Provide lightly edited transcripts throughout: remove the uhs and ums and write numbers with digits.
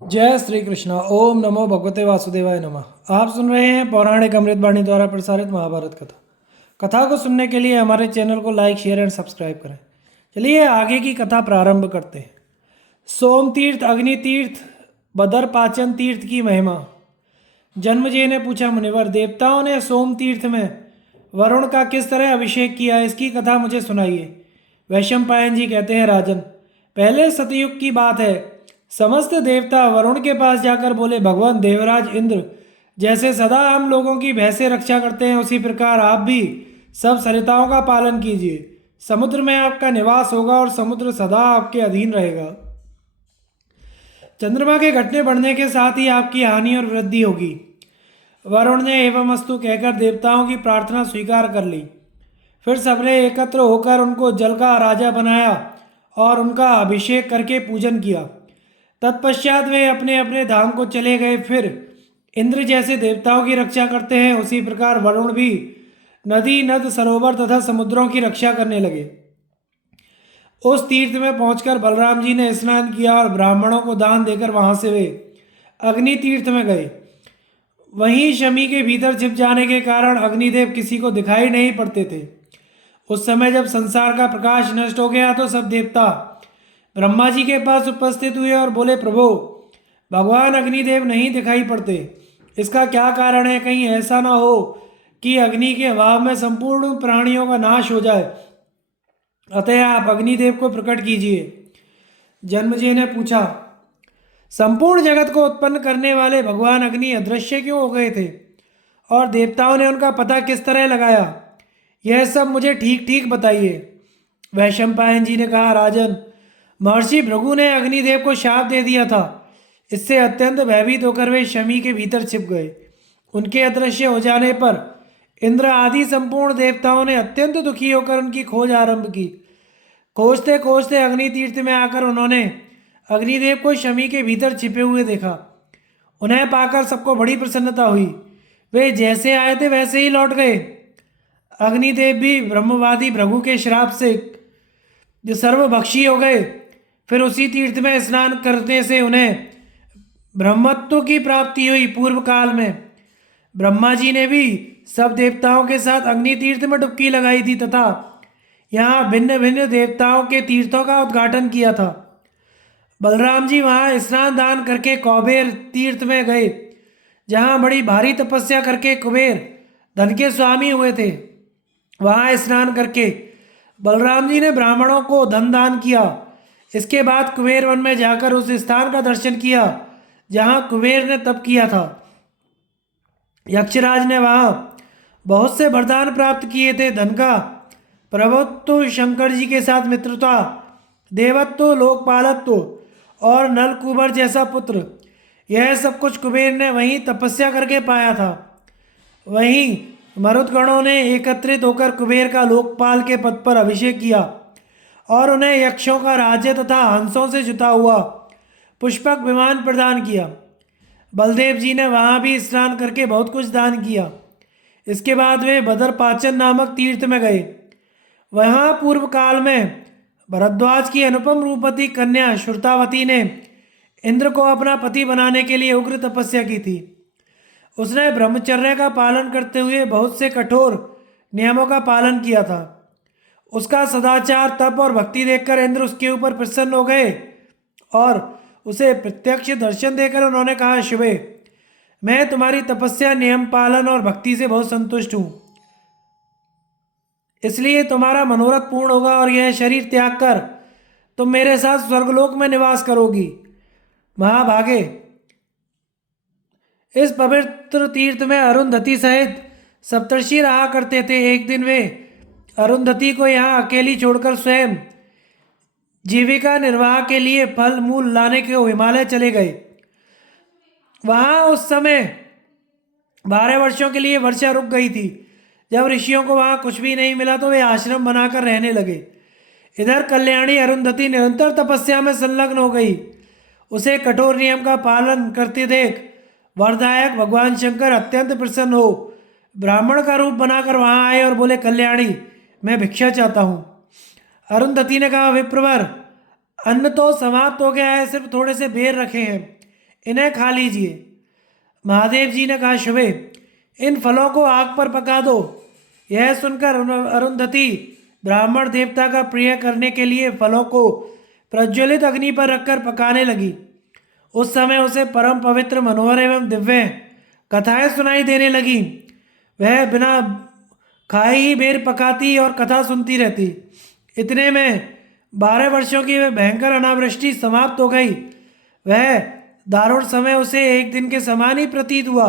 जय श्री कृष्णा। ओम नमो भगवते वासुदेवाय नमः। आप सुन रहे हैं पौराणिक अमृतवाणी द्वारा प्रसारित महाभारत कथा। कथा को सुनने के लिए हमारे चैनल को लाइक शेयर एंड सब्सक्राइब करें। चलिए आगे की कथा प्रारंभ करते हैं। सोम तीर्थ, अग्नि तीर्थ, बदर पाचन तीर्थ की महिमा। जन्मजय ने पूछा, मुनिवर देवताओं ने सोम तीर्थ में वरुण का किस तरह अभिषेक किया, इसकी कथा मुझे सुनाइए। वैशंपायन जी कहते हैं, राजन, पहले सतयुग की बात है। समस्त देवता वरुण के पास जाकर बोले, भगवान देवराज इंद्र जैसे सदा हम लोगों की भैंसे रक्षा करते हैं, उसी प्रकार आप भी सब सरिताओं का पालन कीजिए। समुद्र में आपका निवास होगा और समुद्र सदा आपके अधीन रहेगा। चंद्रमा के घटने बढ़ने के साथ ही आपकी हानि और वृद्धि होगी। वरुण ने एवं अस्तु कहकर देवताओं की प्रार्थना स्वीकार कर ली। फिर सबने एकत्र होकर उनको जल का राजा बनाया और उनका अभिषेक करके पूजन किया। तत्पश्चात वे अपने अपने धाम को चले गए। फिर इंद्र जैसे देवताओं की रक्षा करते हैं, उसी प्रकार वरुण भी नदी, नद, सरोवर तथा समुद्रों की रक्षा करने लगे। उस तीर्थ में पहुंचकर बलराम जी ने स्नान किया और ब्राह्मणों को दान देकर वहां से वे अग्नि तीर्थ में गए। वहीं शमी के भीतर छिप जाने के कारण अग्निदेव किसी को दिखाई नहीं पड़ते थे। उस समय जब संसार का प्रकाश नष्ट हो गया तो सब देवता ब्रह्मा जी के पास उपस्थित हुए और बोले, प्रभु, भगवान अग्निदेव नहीं दिखाई पड़ते, इसका क्या कारण है? कहीं ऐसा ना हो कि अग्नि के अभाव में संपूर्ण प्राणियों का नाश हो जाए, अतः आप अग्निदेव को प्रकट कीजिए। जन्मजय ने पूछा, संपूर्ण जगत को उत्पन्न करने वाले भगवान अग्नि अदृश्य क्यों हो गए थे और देवताओं ने उनका पता किस तरह लगाया? यह सब मुझे ठीक ठीक बताइए। वैशंपायन जी ने कहा, राजन, महर्षि भृगु ने अग्निदेव को शाप दे दिया था। इससे अत्यंत भयभीत होकर वे शमी के भीतर छिप गए। उनके अदृश्य हो जाने पर इंद्र आदि संपूर्ण देवताओं ने अत्यंत दुखी होकर उनकी खोज आरंभ की। खोजते खोजते अग्नि तीर्थ में आकर उन्होंने अग्निदेव को शमी के भीतर छिपे हुए देखा। उन्हें पाकर सबको बड़ी प्रसन्नता हुई। वे जैसे आए थे वैसे ही लौट गए। अग्निदेव भी ब्रह्मवादी भृगु के श्राप से जो सर्वभक्षी हो गए। फिर उसी तीर्थ में स्नान करने से उन्हें ब्रह्मत्व की प्राप्ति हुई। पूर्व काल में ब्रह्मा जी ने भी सब देवताओं के साथ अग्नि तीर्थ में डुबकी लगाई थी तथा यहाँ भिन्न भिन्न देवताओं के तीर्थों का उद्घाटन किया था। बलराम जी वहाँ स्नान दान करके कौबेर तीर्थ में गए, जहाँ बड़ी भारी तपस्या करके कुबेर धन के स्वामी हुए थे। वहाँ स्नान करके बलराम जी ने ब्राह्मणों को धन दान किया। इसके बाद कुबेर वन में जाकर उस स्थान का दर्शन किया जहाँ कुबेर ने तप किया था। यक्षराज ने वहाँ बहुत से वरदान प्राप्त किए थे। धन का प्रभुत्व, शंकर जी के साथ मित्रता, देवत्व, लोकपालत्व और नलकुबर जैसा पुत्र, यह सब कुछ कुबेर ने वहीं तपस्या करके पाया था। वहीं मरुदगणों ने एकत्रित होकर कुबेर का लोकपाल के पद पर अभिषेक किया और उन्हें यक्षों का राज्य तथा हंसों से जुता हुआ पुष्पक विमान प्रदान किया। बलदेव जी ने वहाँ भी स्नान करके बहुत कुछ दान किया। इसके बाद वे बदर पाचन नामक तीर्थ में गए। वहाँ पूर्व काल में भरद्वाज की अनुपम रूपवती कन्या श्रुतावती ने इंद्र को अपना पति बनाने के लिए उग्र तपस्या की थी। उसने ब्रह्मचर्य का पालन करते हुए बहुत से कठोर नियमों का पालन किया था। उसका सदाचार, तप और भक्ति देखकर इंद्र उसके ऊपर प्रसन्न हो गए और उसे प्रत्यक्ष दर्शन देकर उन्होंने कहा, शुभे, मैं तुम्हारी तपस्या, नियम पालन और भक्ति से बहुत संतुष्ट हूँ, इसलिए तुम्हारा मनोरथ पूर्ण होगा और यह शरीर त्याग कर तुम मेरे साथ स्वर्गलोक में निवास करोगी। महाभागे, इस पवित्र तीर्थ में अरुंधति सहित सप्तर्षि रहा करते थे। एक दिन वे अरुंधति को यहाँ अकेली छोड़कर स्वयं जीविका निर्वाह के लिए फल मूल लाने के हिमालय चले गए। वहाँ उस समय 12 वर्षों के लिए वर्षा रुक गई थी। जब ऋषियों को वहाँ कुछ भी नहीं मिला तो वे आश्रम बनाकर रहने लगे। इधर कल्याणी अरुंधति निरंतर तपस्या में संलग्न हो गई। उसे कठोर नियम का पालन करते देख वरदायक भगवान शंकर अत्यंत प्रसन्न हो ब्राह्मण का रूप बनाकर वहाँ आए और बोले, कल्याणी, मैं भिक्षा चाहता हूँ। अरुंधति ने कहा, विप्रवर, अन्न तो समाप्त हो गया है, सिर्फ थोड़े से बेर रखे हैं, इन्हें खा लीजिए। महादेव जी ने कहा, शुभे, इन फलों को आग पर पका दो। यह सुनकर अरुंधति ब्राह्मण देवता का प्रिय करने के लिए फलों को प्रज्वलित अग्नि पर रखकर पकाने लगी। उस समय उसे परम पवित्र, मनोहर एवं दिव्य कथाएं सुनाई देने लगी। वह बिना खाए ही बेर पकाती और कथा सुनती रहती। इतने में 12 वर्षों की वह भयंकर अनावृष्टि समाप्त हो गई। वह दारुण समय उसे एक दिन के समान ही प्रतीत हुआ।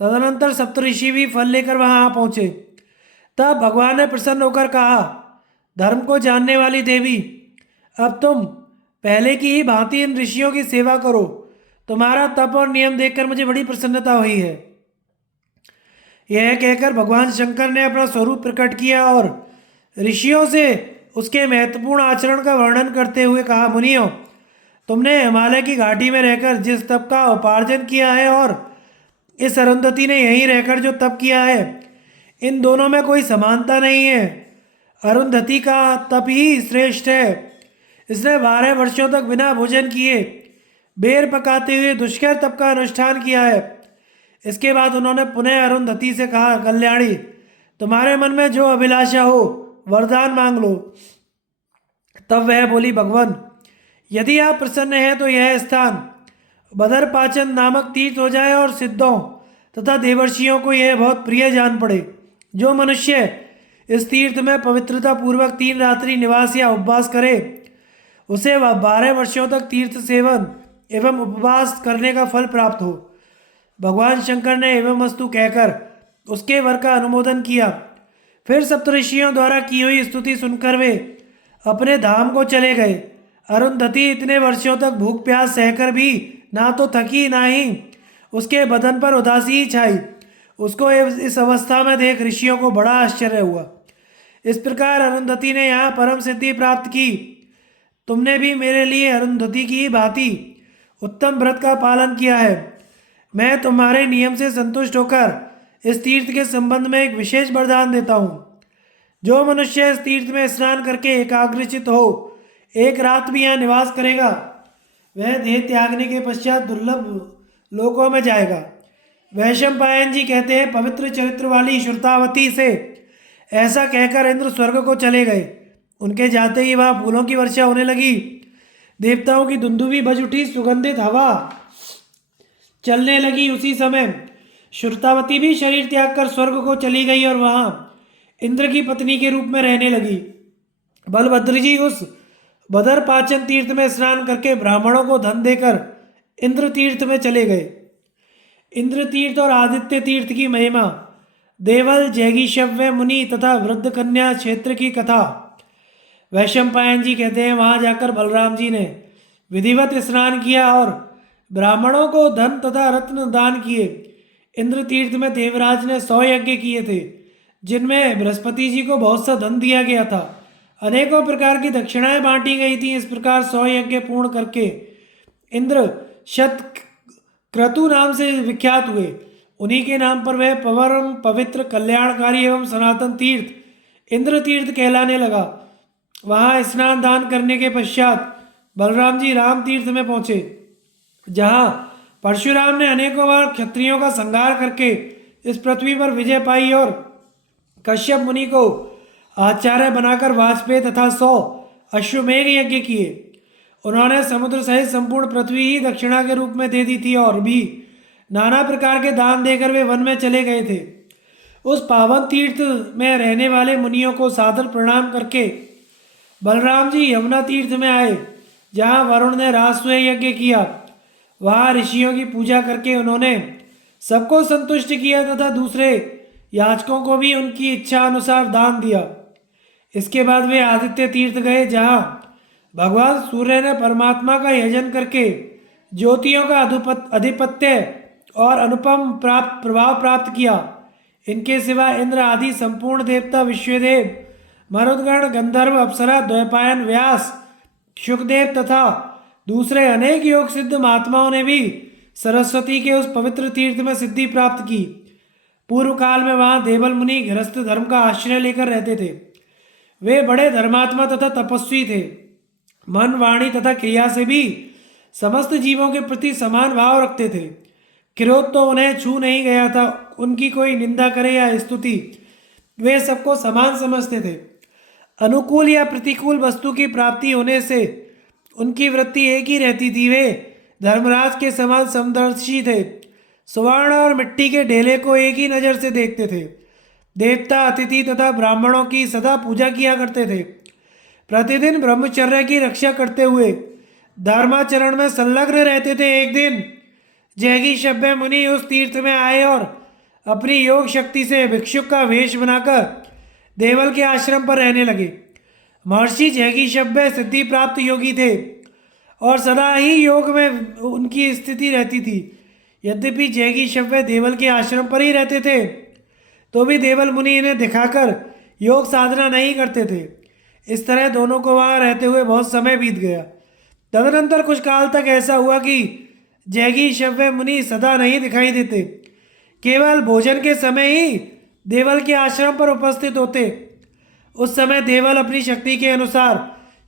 तदनंतर सप्तऋषि भी फल लेकर वहां आ पहुंचे। तब भगवान ने प्रसन्न होकर कहा, धर्म को जानने वाली देवी, अब तुम पहले की ही भांति इन ऋषियों की सेवा करो। तुम्हारा तप और नियम देखकर मुझे बड़ी प्रसन्नता हुई है। यह कहकर भगवान शंकर ने अपना स्वरूप प्रकट किया और ऋषियों से उसके महत्वपूर्ण आचरण का वर्णन करते हुए कहा, मुनियों, तुमने हिमालय की घाटी में रहकर जिस तप का उपार्जन किया है और इस अरुंधति ने यहीं रहकर जो तप किया है, इन दोनों में कोई समानता नहीं है। अरुंधति का तप ही श्रेष्ठ है। इसने 12 वर्षों तक बिना भोजन किए बेर पकाते हुए दुष्कर तप का अनुष्ठान किया है। इसके बाद उन्होंने पुनः अरुंधति से कहा, कल्याणी, तुम्हारे मन में जो अभिलाषा हो वरदान मांग लो। तब वह बोली, भगवान, यदि आप प्रसन्न हैं तो यह स्थान बदरपाचन नामक तीर्थ हो जाए और सिद्धों तथा देवर्षियों को यह बहुत प्रिय जान पड़े। जो मनुष्य इस तीर्थ में पवित्रता पूर्वक 3 रात्रि निवास या उपवास करे, उसे 12 वर्षों तक तीर्थ सेवन एवं उपवास करने का फल प्राप्त हो। भगवान शंकर ने एवं अस्तु कहकर उसके वर का अनुमोदन किया। फिर सप्तऋषियों द्वारा की हुई स्तुति सुनकर वे अपने धाम को चले गए। अरुंधति इतने वर्षों तक भूख प्यास सहकर भी ना तो थकी ना ही उसके बदन पर उदासी ही छाई। उसको इस अवस्था में देख ऋषियों को बड़ा आश्चर्य हुआ। इस प्रकार अरुंधति ने यहाँ परम सिद्धि प्राप्त की। तुमने भी मेरे लिए अरुंधति की भांति उत्तम व्रत का पालन किया है। मैं तुम्हारे नियम से संतुष्ट होकर इस तीर्थ के संबंध में एक विशेष वरदान देता हूँ। जो मनुष्य इस तीर्थ में स्नान करके एकाग्रचित हो, एक रात भी यहाँ निवास करेगा, वह देह त्यागने के पश्चात दुर्लभ लोकों में जाएगा। वैशंपायन जी कहते हैं, पवित्र चरित्र वाली श्रुतावती से ऐसा कहकर इंद्र स्वर्ग को चले गए। उनके जाते ही वहाँ फूलों की वर्षा होने लगी। देवताओं की दुंदुभी बज उठी, सुगंधित हवा चलने लगी। उसी समय श्रुतावती भी शरीर त्याग कर स्वर्ग को चली गई और वहाँ इंद्र की पत्नी के रूप में रहने लगी। बलभद्र जी उस बदरपाचन तीर्थ में स्नान करके ब्राह्मणों को धन देकर इंद्र तीर्थ में चले गए। इंद्र तीर्थ और आदित्य तीर्थ की महिमा, देवल, जैगीशव्य मुनि तथा वृद्ध कन्या क्षेत्र की कथा। वैशंपायन जी कहते हैं, वहाँ जाकर बलराम जी ने विधिवत स्नान किया और ब्राह्मणों को धन तथा रत्न दान किए। इंद्र तीर्थ में देवराज ने 100 यज्ञ किए थे, जिनमें बृहस्पति जी को बहुत सा धन दिया गया था। अनेकों प्रकार की दक्षिणाएं बांटी गई थी। इस प्रकार 100 यज्ञ पूर्ण करके इंद्र शत क्रतु नाम से विख्यात हुए। उन्हीं के नाम पर वह परम पवित्र, कल्याणकारी एवं सनातन तीर्थ इंद्र तीर्थ कहलाने लगा। वहाँ स्नान दान करने के पश्चात बलराम जी राम तीर्थ में पहुंचे, जहाँ परशुराम ने अनेकों बार क्षत्रियों का संहार करके इस पृथ्वी पर विजय पाई और कश्यप मुनि को आचार्य बनाकर वाजपेयी तथा 100 अश्वमेघ यज्ञ किए। उन्होंने समुद्र सहित संपूर्ण पृथ्वी ही दक्षिणा के रूप में दे दी थी और भी नाना प्रकार के दान देकर वे वन में चले गए थे। उस पावन तीर्थ में रहने वाले मुनियों को सादर प्रणाम करके बलराम जी यमुना तीर्थ में आए, जहाँ वरुण ने राजसूय यज्ञ किया। वहाँ ऋषियों की पूजा करके उन्होंने सबको संतुष्ट किया तथा दूसरे याचकों को भी उनकी इच्छा अनुसार दान दिया। इसके बाद वे आदित्य तीर्थ गए, जहाँ भगवान सूर्य ने परमात्मा का यजन करके ज्योतियों का अधिपत्य और अनुपम प्रभाव प्राप्त किया। इनके सिवा इंद्र आदि संपूर्ण देवता, विश्वदेव, मरुदगण, गंधर्व, अप्सरा, द्वैपायन, व्यास, शुकदेव तथा दूसरे अनेक योग सिद्ध महात्माओं ने भी सरस्वती के उस पवित्र तीर्थ में सिद्धि प्राप्त की। पूर्व काल में वहाँ देवल मुनि गृहस्थ धर्म का आश्रय लेकर रहते थे। वे बड़े धर्मात्मा तथा तपस्वी थे। मन, वाणी तथा क्रिया से भी समस्त जीवों के प्रति समान भाव रखते थे। क्रोध तो उन्हें छू नहीं गया था। उनकी कोई निंदा करे या स्तुति, वे सबको समान समझते थे। अनुकूल या प्रतिकूल वस्तु की प्राप्ति होने से उनकी वृत्ति एक ही रहती थी। वे धर्मराज के समान समदर्शी थे। स्वर्ण और मिट्टी के ढेले को एक ही नज़र से देखते थे। देवता, अतिथि तथा ब्राह्मणों की सदा पूजा किया करते थे। प्रतिदिन ब्रह्मचर्य की रक्षा करते हुए धर्माचरण में संलग्न रहते थे। एक दिन जैगी शब्य मुनि उस तीर्थ में आए और अपनी योग शक्ति से भिक्षुक का वेश बनाकर देवल के आश्रम पर रहने लगे। महर्षि जैगी शब्य सिद्धि प्राप्त योगी थे और सदा ही योग में उनकी स्थिति रहती थी। यद्यपि जैगी शब्य देवल के आश्रम पर ही रहते थे, तो भी देवल मुनि इन्हें दिखाकर योग साधना नहीं करते थे। इस तरह दोनों को वहाँ रहते हुए बहुत समय बीत गया। तदनंतर कुछ काल तक ऐसा हुआ कि जैगी शव्य मुनि सदा नहीं दिखाई देते, केवल भोजन के समय ही देवल के आश्रम पर उपस्थित होते। उस समय देवल अपनी शक्ति के अनुसार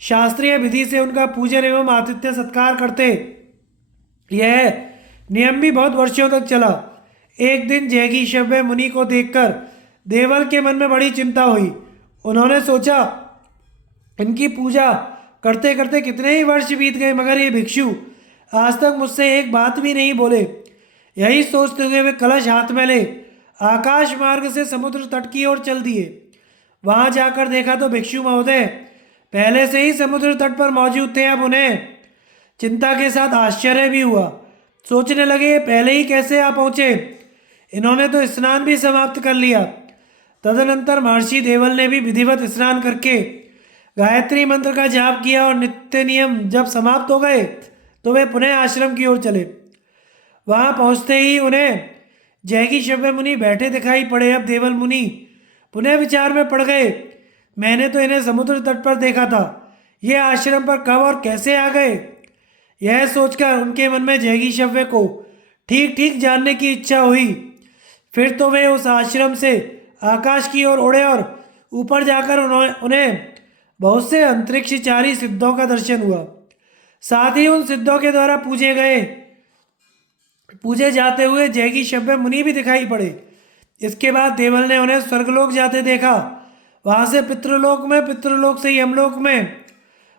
शास्त्रीय विधि से उनका पूजन एवं आतिथ्य सत्कार करते। यह नियम भी बहुत वर्षों तक चला। एक दिन जैगी शव्य मुनि को देखकर देवल के मन में बड़ी चिंता हुई। उन्होंने सोचा, इनकी पूजा करते करते कितने ही वर्ष बीत गए, मगर ये भिक्षु आज तक मुझसे एक बात भी नहीं बोले। यही सोचते हुए वे कलश हाथ में ले आकाश मार्ग से समुद्र तट की ओर चल दिए। वहां जाकर देखा तो भिक्षु महोदय पहले से ही समुद्र तट पर मौजूद थे। अब उन्हें चिंता के साथ आश्चर्य भी हुआ। सोचने लगे, पहले ही कैसे आ पहुंचे, इन्होंने तो स्नान भी समाप्त कर लिया। तदनंतर महर्षि देवल ने भी विधिवत स्नान करके गायत्री मंत्र का जाप किया और नित्य नियम जब समाप्त हो गए तो वे पुनः आश्रम की ओर चले। वहां पहुंचते ही उन्हें जैगी शव्य मुनि बैठे दिखाई पड़े। अब देवल मुनि पुनः विचार में पड़ गए, मैंने तो इन्हें समुद्र तट पर देखा था, ये आश्रम पर कब और कैसे आ गए। यह सोचकर उनके मन में जैगी शव्य को ठीक ठीक जानने की इच्छा हुई। फिर तो वे उस आश्रम से आकाश की ओर उड़े और ऊपर जाकर उन्हें बहुत से अंतरिक्षचारी सिद्धों का दर्शन हुआ। साथ ही उन सिद्धों के द्वारा पूजे जाते हुए जैगी शव्य मुनि भी दिखाई पड़े। इसके बाद देवल ने उन्हें स्वर्गलोक जाते देखा। वहां से पितृलोक में, पितृलोक से यमलोक में,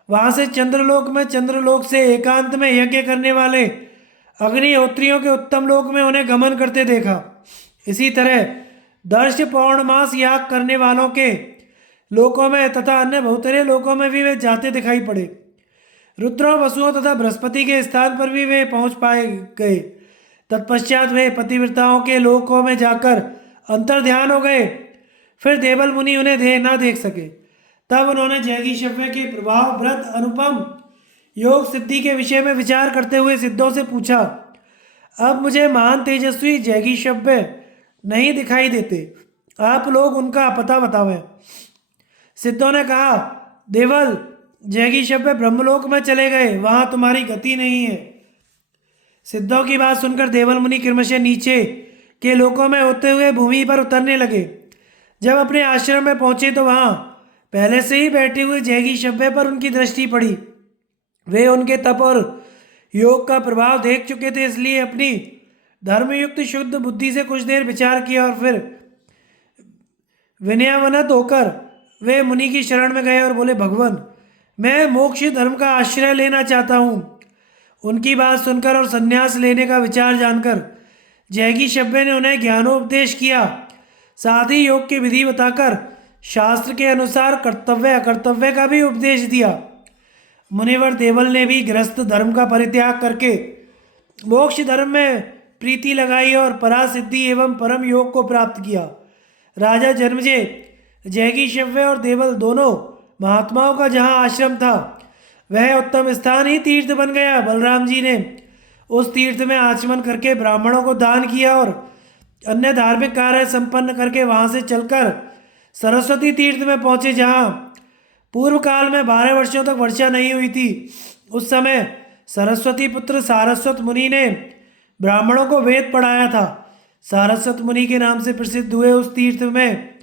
वहां से चंद्रलोक में, चंद्रलोक से एकांत में यज्ञ करने वाले अग्निहोत्रियों के उत्तम लोक में उन्हें गमन करते देखा। इसी तरह दर्श पौर्णमास याग करने वालों के लोकों में तथा अन्य बहुतरे लोकों में भी वे जाते दिखाई पड़े। रुद्रों, वसुओं तथा बृहस्पति के स्थान पर भी वे पहुंच पाए गए। तत्पश्चात वे पतिव्रताओं के लोकों में जाकर अंतर्ध्यान हो गए। फिर देवल मुनि उन्हें ना देख सके। तब उन्होंने जैगी शव्य के प्रभाव, व्रत, अनुपम योग सिद्धि के विषय में विचार करते हुए सिद्धों से पूछा, अब मुझे महान तेजस्वी जैगी शव्य नहीं दिखाई देते, आप लोग उनका पता बतावें। सिद्धों ने कहा, देवल, जैगी शव्य ब्रह्मलोक में चले गए, वहां तुम्हारी गति नहीं है। सिद्धों की बात सुनकर देवल मुनि क्रमशः नीचे के लोकों में होते हुए भूमि पर उतरने लगे। जब अपने आश्रम में पहुंचे तो वहां पहले से ही बैठे हुए जैगी शव्य पर उनकी दृष्टि पड़ी। वे उनके तप और योग का प्रभाव देख चुके थे, इसलिए अपनी धर्मयुक्त शुद्ध बुद्धि से कुछ देर विचार किया और फिर विनयावनत होकर वे मुनि की शरण में गए और बोले, भगवान, मैं मोक्ष धर्म का आश्रय लेना चाहता हूँ। उनकी बात सुनकर और संन्यास लेने का विचार जानकर जैगी शव्य ने उन्हें ज्ञानोपदेश किया। साथ ही योग की विधि बताकर शास्त्र के अनुसार कर्तव्य अकर्तव्य का भी उपदेश दिया। मुनिवर देवल ने भी गृहस्थ धर्म का परित्याग करके मोक्ष धर्म में प्रीति लगाई और परासिद्धि एवं परम योग को प्राप्त किया। राजा जन्मेजय, जैगी शव्य और देवल दोनों महात्माओं का जहाँ आश्रम था वह उत्तम स्थान ही तीर्थ बन गया। बलराम जी ने उस तीर्थ में आचमन करके ब्राह्मणों को दान किया और अन्य धार्मिक कार्य संपन्न करके वहां से चलकर सरस्वती तीर्थ में पहुंचे, जहां पूर्व काल में 12 वर्षों तक वर्षा नहीं हुई थी। उस समय सरस्वती पुत्र सारस्वत मुनि ने ब्राह्मणों को वेद पढ़ाया था। सारस्वत मुनि के नाम से प्रसिद्ध हुए उस तीर्थ में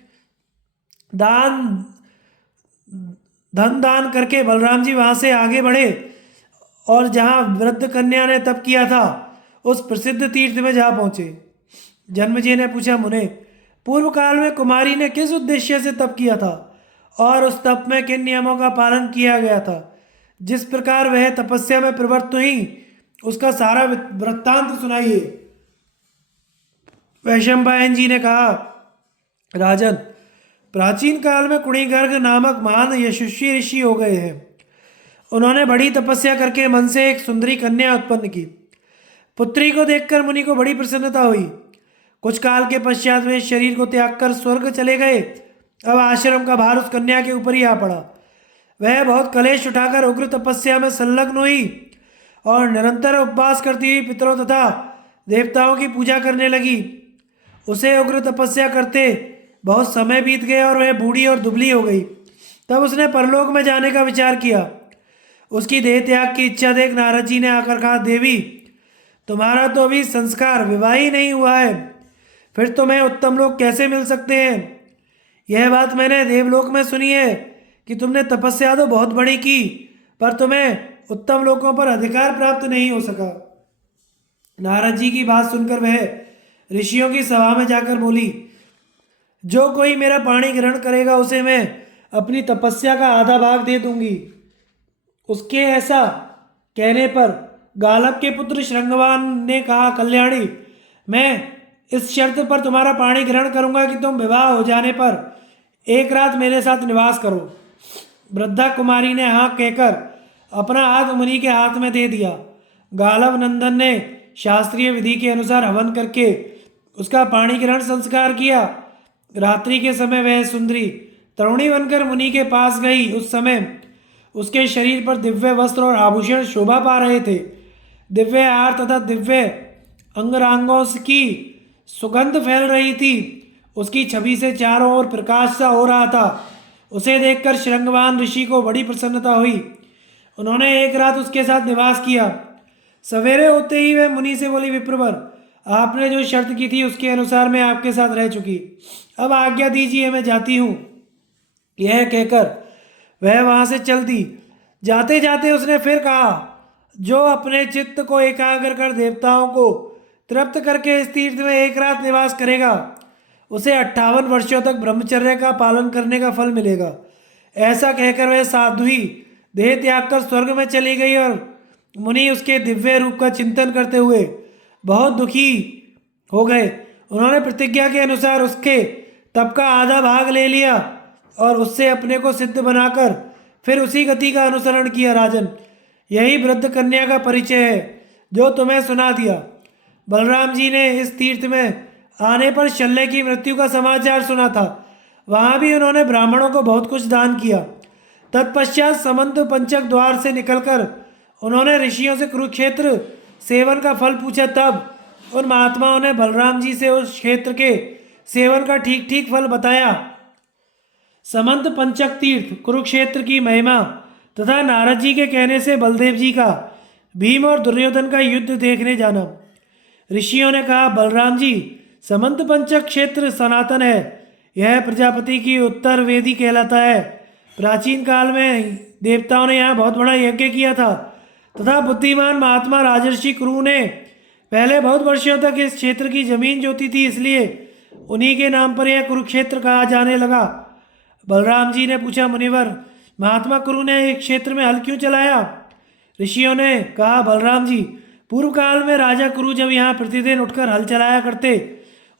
धन दान करके बलराम जी वहां से आगे बढ़े और जहाँ वृद्ध कन्या ने तप किया था उस प्रसिद्ध तीर्थ में जा पहुँचे। जन्मजय ने पूछा, मुने, पूर्व काल में कुमारी ने किस उद्देश्य से तप किया था और उस तप में किन नियमों का पालन किया गया था? जिस प्रकार वह तपस्या में प्रवृत्त हुई उसका सारा वृत्तांत सुनाइए। वैशंपायन जी ने कहा, राजन, प्राचीन काल में कुणिगर्ग नामक महान यशस्वी ऋषि हो गए हैं। उन्होंने बड़ी तपस्या करके मन से एक सुंदरी कन्या उत्पन्न की। पुत्री को देखकर मुनि को बड़ी प्रसन्नता हुई। कुछ काल के पश्चात वे शरीर को त्याग कर स्वर्ग चले गए। अब आश्रम का भार उस कन्या के ऊपर ही आ पड़ा। वह बहुत कलेश उठाकर उग्र तपस्या में संलग्न हुई और निरंतर उपवास करती हुई पितरों तथा देवताओं की पूजा करने लगी। उसे उग्र तपस्या करते बहुत समय बीत गया और वह बूढ़ी और दुबली हो गई। तब उसने परलोक में जाने का विचार किया। उसकी देह त्याग की इच्छा देख नारद जी ने आकर कहा, देवी, तुम्हारा तो अभी संस्कार विवाह ही नहीं हुआ है, फिर तुम्हें उत्तम लोक कैसे मिल सकते हैं? यह बात मैंने देवलोक में सुनी है कि तुमने तपस्या तो बहुत बड़ी की, पर तुम्हें उत्तम लोकों पर अधिकार प्राप्त नहीं हो सका। नारद जी की बात सुनकर वह ऋषियों की सभा में जाकर बोली, जो कोई मेरा पाणी ग्रहण करेगा उसे मैं अपनी तपस्या का आधा भाग दे दूंगी। उसके ऐसा कहने पर गालब के पुत्र श्रृंगवान ने कहा, कल्याणी, मैं इस शर्त पर तुम्हारा पाणी ग्रहण करूंगा कि तुम विवाह हो जाने पर एक रात मेरे साथ निवास करो। वृद्धा कुमारी ने हाँ कहकर अपना हाथ मुनि के हाथ में दे दिया। गालब नंदन ने शास्त्रीय विधि के अनुसार हवन करके उसका पाणी ग्रहण संस्कार किया। रात्रि के समय वह सुंदरी तरुणी बनकर मुनि के पास गई। उस समय उसके शरीर पर दिव्य वस्त्र और आभूषण शोभा पा रहे थे। दिव्य हार तथा दिव्य अंगरांगों की सुगंध फैल रही थी। उसकी छवि से चारों ओर प्रकाश सा हो रहा था। उसे देखकर श्रृंगवान ऋषि को बड़ी प्रसन्नता हुई। उन्होंने एक रात उसके साथ निवास किया। सवेरे होते ही वह मुनि से बोली, विप्रवर, आपने जो शर्त की थी उसके अनुसार मैं आपके साथ रह चुकी। अब आज्ञा दीजिए, मैं जाती हूँ। यह कहकर वह वहाँ से चल दी। जाते जाते उसने फिर कहा, जो अपने चित्त को एकाग्र कर देवताओं को तृप्त करके इस तीर्थ में एक रात निवास करेगा उसे 58 वर्षों तक ब्रह्मचर्य का पालन करने का फल मिलेगा। ऐसा कहकर वह साध्वी देह त्याग कर स्वर्ग में चली गई और मुनि उसके दिव्य रूप का चिंतन करते हुए बहुत दुखी हो गए। उन्होंने प्रतिज्ञा के अनुसार उसके तप का आधा भाग ले लिया और उससे अपने को सिद्ध बनाकर फिर उसी गति का अनुसरण किया। राजन, यही वृद्ध कन्या का परिचय है जो तुम्हें सुना दिया। बलराम जी ने इस तीर्थ में आने पर शल्य की मृत्यु का समाचार सुना था। वहाँ भी उन्होंने ब्राह्मणों को बहुत कुछ दान किया। तत्पश्चात समंत पंचक द्वार से निकलकर उन्होंने ऋषियों से कुरुक्षेत्र सेवन का फल पूछा। तब उन महात्माओं ने बलराम जी से उस क्षेत्र के सेवन का ठीक ठीक फल बताया। समंत पंचक तीर्थ, कुरुक्षेत्र की महिमा तथा नारद जी के कहने से बलदेव जी का भीम और दुर्योधन का युद्ध देखने जाना। ऋषियों ने कहा, बलराम जी, समंत पंचक क्षेत्र सनातन है। यह प्रजापति की उत्तर वेदी कहलाता है। प्राचीन काल में देवताओं ने यहाँ बहुत बड़ा यज्ञ किया था तथा बुद्धिमान महात्मा राजर्षि कुरु ने पहले बहुत वर्षों तक इस क्षेत्र की जमीन जोती थी, इसलिए उन्हीं के नाम पर यह कुरुक्षेत्र कहा जाने लगा। बलराम जी ने पूछा, मुनिवर, महात्मा कुरु ने एक क्षेत्र में हल क्यों चलाया? ऋषियों ने कहा, बलराम जी, पूर्व काल में राजा कुरु जब यहाँ प्रतिदिन उठकर हल चलाया करते,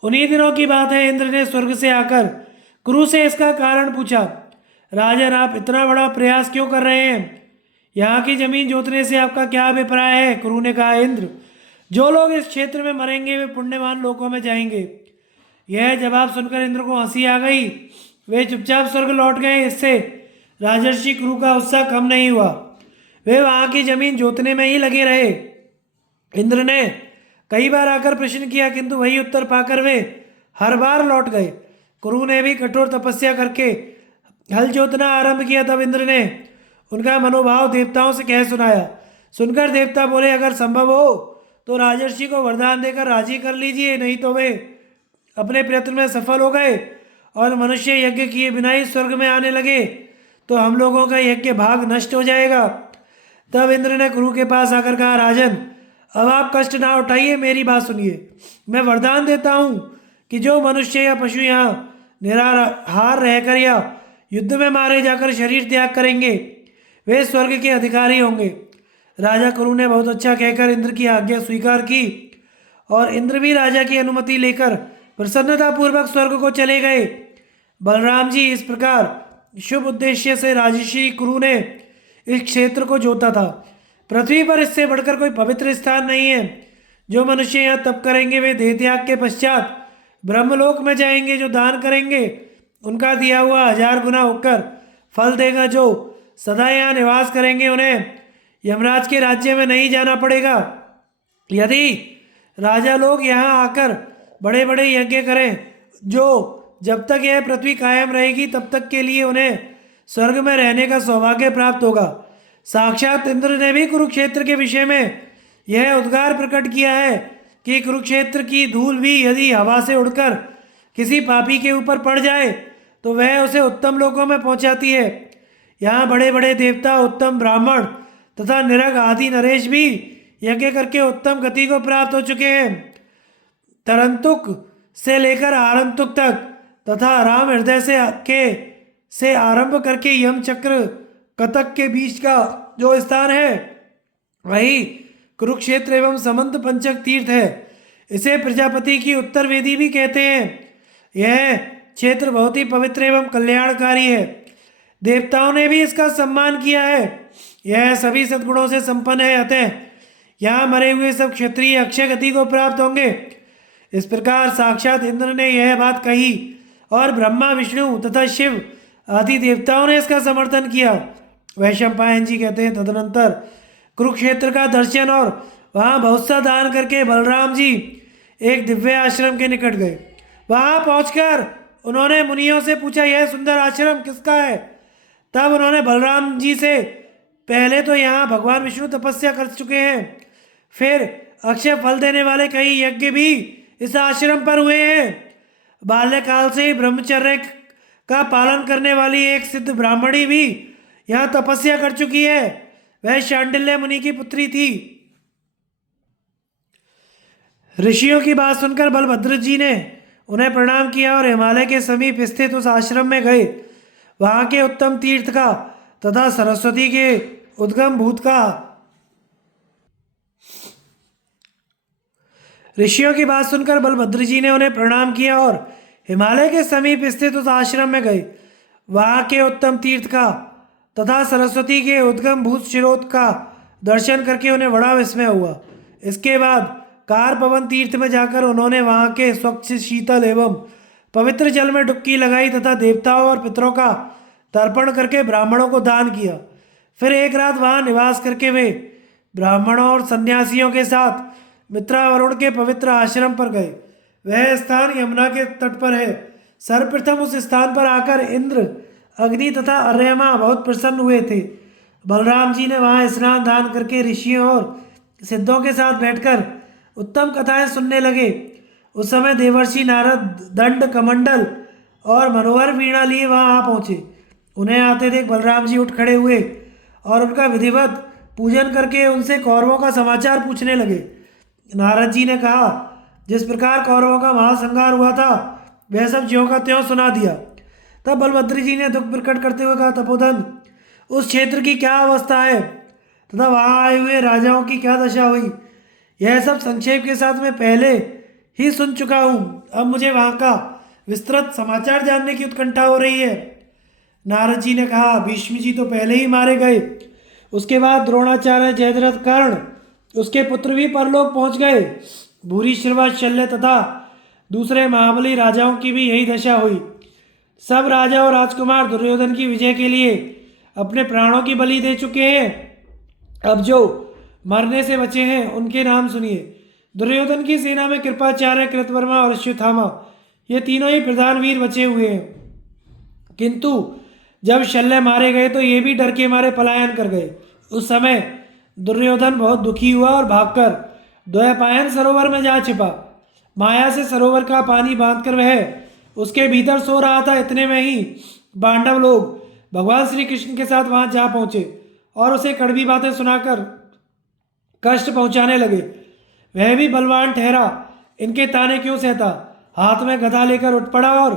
उन्हीं दिनों की बात है। इंद्र ने स्वर्ग से आकर कुरु से इसका कारण पूछा। राजन, आप इतना बड़ा प्रयास क्यों कर रहे हैं? यहाँ की जमीन जोतने से आपका क्या अभिप्राय है? कुरु ने कहा, इंद्र, जो लोग इस क्षेत्र में मरेंगे वे पुण्यवान लोकों में जाएंगे। यह जवाब सुनकर इंद्र को हंसी आ गई। वे चुपचाप स्वर्ग लौट गए। इससे राजर्षि कुरु का उत्साह कम नहीं हुआ। वे वहाँ की जमीन जोतने में ही लगे रहे। इंद्र ने कई बार आकर प्रश्न किया, किंतु वही उत्तर पाकर वे हर बार लौट गए। कुरु ने भी कठोर तपस्या करके हल जोतना आरंभ किया। तब इंद्र ने उनका मनोभाव देवताओं से कह सुनाया। सुनकर देवता बोले, अगर संभव हो तो राजर्षि को वरदान देकर राजी कर लीजिए, नहीं तो वे अपने प्रयत्न में सफल हो गए और मनुष्य यज्ञ किए बिना ही स्वर्ग में आने लगे तो हम लोगों का यज्ञ भाग नष्ट हो जाएगा। तब इंद्र ने कुरु के पास आकर कहा, राजन, अब आप कष्ट ना उठाइए, मेरी बात सुनिए। मैं वरदान देता हूँ कि जो मनुष्य या पशु यहाँ निराहार रहकर या युद्ध में मारे जाकर शरीर त्याग करेंगे, वे स्वर्ग के अधिकारी होंगे। राजा कुरु ने बहुत अच्छा कहकर इंद्र की आज्ञा स्वीकार की और इंद्र भी राजा की अनुमति लेकर प्रसन्नतापूर्वक स्वर्ग को चले गए। बलराम जी इस प्रकार शुभ उद्देश्य से राजर्षि कुरु ने इस क्षेत्र को जोता था। पृथ्वी पर इससे बढ़कर कोई पवित्र स्थान नहीं है। जो मनुष्य यहाँ तप करेंगे वे देह त्याग के पश्चात ब्रह्मलोक में जाएंगे। जो दान करेंगे उनका दिया हुआ 1000 गुना होकर फल देगा। जो सदा यहाँ निवास करेंगे उन्हें यमराज के राज्य में नहीं जाना पड़ेगा। यदि राजा लोग यहाँ आकर बड़े बड़े यज्ञ करें, जो जब तक यह पृथ्वी कायम रहेगी तब तक के लिए उन्हें स्वर्ग में रहने का सौभाग्य प्राप्त होगा। साक्षात इंद्र ने भी कुरुक्षेत्र के विषय में यह उद्गार प्रकट किया है कि कुरुक्षेत्र की धूल भी यदि हवा से उड़कर किसी पापी के ऊपर पड़ जाए तो वह उसे उत्तम लोकों में पहुंचाती है। यहाँ बड़े बड़े देवता, उत्तम ब्राह्मण तथा निरग आदि नरेश भी यज्ञ करके उत्तम गति को प्राप्त हो चुके हैं। तरंतुक से लेकर आरंतुक तक तथा राम हृदय से आरंभ करके यम चक्र कतक के बीच का जो स्थान है वही कुरुक्षेत्र एवं समंत पंचक तीर्थ है। इसे प्रजापति की उत्तर वेदी भी कहते हैं। यह क्षेत्र बहुत ही पवित्र एवं कल्याणकारी है। देवताओं ने भी इसका सम्मान किया है। यह सभी सद्गुणों से संपन्न है, अतः यहाँ मरे हुए सब क्षत्रिय अक्षय गति को प्राप्त होंगे। इस प्रकार साक्षात इंद्र ने यह बात कही और ब्रह्मा, विष्णु तथा शिव आदि देवताओं ने इसका समर्थन किया। वैशंपायन जी कहते हैं, तदनंतर कुरुक्षेत्र का दर्शन और वहाँ बहुत सा दान करके बलराम जी एक दिव्य आश्रम के निकट गए। वहाँ पहुंचकर उन्होंने मुनियों से पूछा, यह सुंदर आश्रम किसका है? तब उन्होंने बलराम जी से, पहले तो यहाँ भगवान विष्णु तपस्या कर चुके हैं, फिर अक्षय फल देने वाले कई यज्ञ भी इस आश्रम पर हुए हैं। बाल्यकाल से ही ब्रह्मचर्य का पालन करने वाली एक सिद्ध ब्राह्मणी भी यहाँ तपस्या कर चुकी है। वह शांडिल्य मुनि की पुत्री थी। ऋषियों की बात सुनकर बलभद्र जी ने उन्हें प्रणाम किया और हिमालय के समीप स्थित उस आश्रम में गए। वहाँ के उत्तम तीर्थ का तथा सरस्वती के उद्गम भूत का ऋषियों की बात सुनकर बलभद्र जी ने उन्हें प्रणाम किया और हिमालय के समीप स्थित उस आश्रम में गए। वहाँ के उत्तम तीर्थ का तथा सरस्वती के उद्गम भूत शिरोध का दर्शन करके उन्हें बड़ा विस्मय हुआ। इसके बाद कार पवन तीर्थ में जाकर उन्होंने वहाँ के स्वच्छ, शीतल एवं पवित्र जल में डुबकी लगाई तथा देवताओं और पितरों का तर्पण करके ब्राह्मणों को दान किया। फिर एक रात वहाँ निवास करके वे ब्राह्मणों और सन्यासियों के साथ मित्रावरुण के पवित्र आश्रम पर गए। वह स्थान यमुना के तट पर है। सर्वप्रथम उस स्थान पर आकर इंद्र, अग्नि तथा अर्यमा बहुत प्रसन्न हुए थे। बलराम जी ने वहाँ स्नान दान करके ऋषियों और सिद्धों के साथ बैठकर उत्तम कथाएं सुनने लगे। उस समय देवर्षि नारद दंड, कमंडल और मनोहर वीणा लिए वहाँ आ पहुँचे। उन्हें आते देख बलराम जी उठ खड़े हुए और उनका विधिवत पूजन करके उनसे कौरवों का समाचार पूछने लगे। नारद जी ने कहा, जिस प्रकार कौरवों का महासंहार हुआ था वह सब ज्यों का त्यों सुना दिया। तब बलभद्र जी ने दुख प्रकट करते हुए कहा, तपोधन, उस क्षेत्र की क्या अवस्था है तथा वहाँ आए हुए राजाओं की क्या दशा हुई, यह सब संक्षेप के साथ मैं पहले ही सुन चुका हूँ। अब मुझे वहाँ का विस्तृत समाचार जानने की उत्कंठा हो रही है। नारद जी ने कहा, भीष्म जी तो पहले ही मारे गए। उसके बाद द्रोणाचार्य, जयद्रथ, कर्ण, उसके पुत्र भी परलोक पहुँच गए। भूरिश्रवा, शल्य तथा दूसरे महाबली राजाओं की भी यही दशा हुई। सब राजा और राजकुमार दुर्योधन की विजय के लिए अपने प्राणों की बलि दे चुके हैं। अब जो मरने से बचे हैं उनके नाम सुनिए। दुर्योधन की सेना में कृपाचार्य, कृतवर्मा और अश्वत्थामा, ये तीनों ही प्रधान वीर बचे हुए हैं। किंतु जब शल्य मारे गए तो ये भी डर के मारे पलायन कर गए। उस समय दुर्योधन बहुत दुखी हुआ और भागकर द्वैपायन सरोवर में जा छिपा। माया से सरोवर का पानी बांधकर वह उसके भीतर सो रहा था। इतने में ही पांडव लोग भगवान श्री कृष्ण के साथ वहां जा पहुंचे और उसे कड़वी बातें सुनाकर कष्ट पहुंचाने लगे। वह भी बलवान ठहरा, इनके ताने क्यों सहता। हाथ में गदा लेकर उठ पड़ा और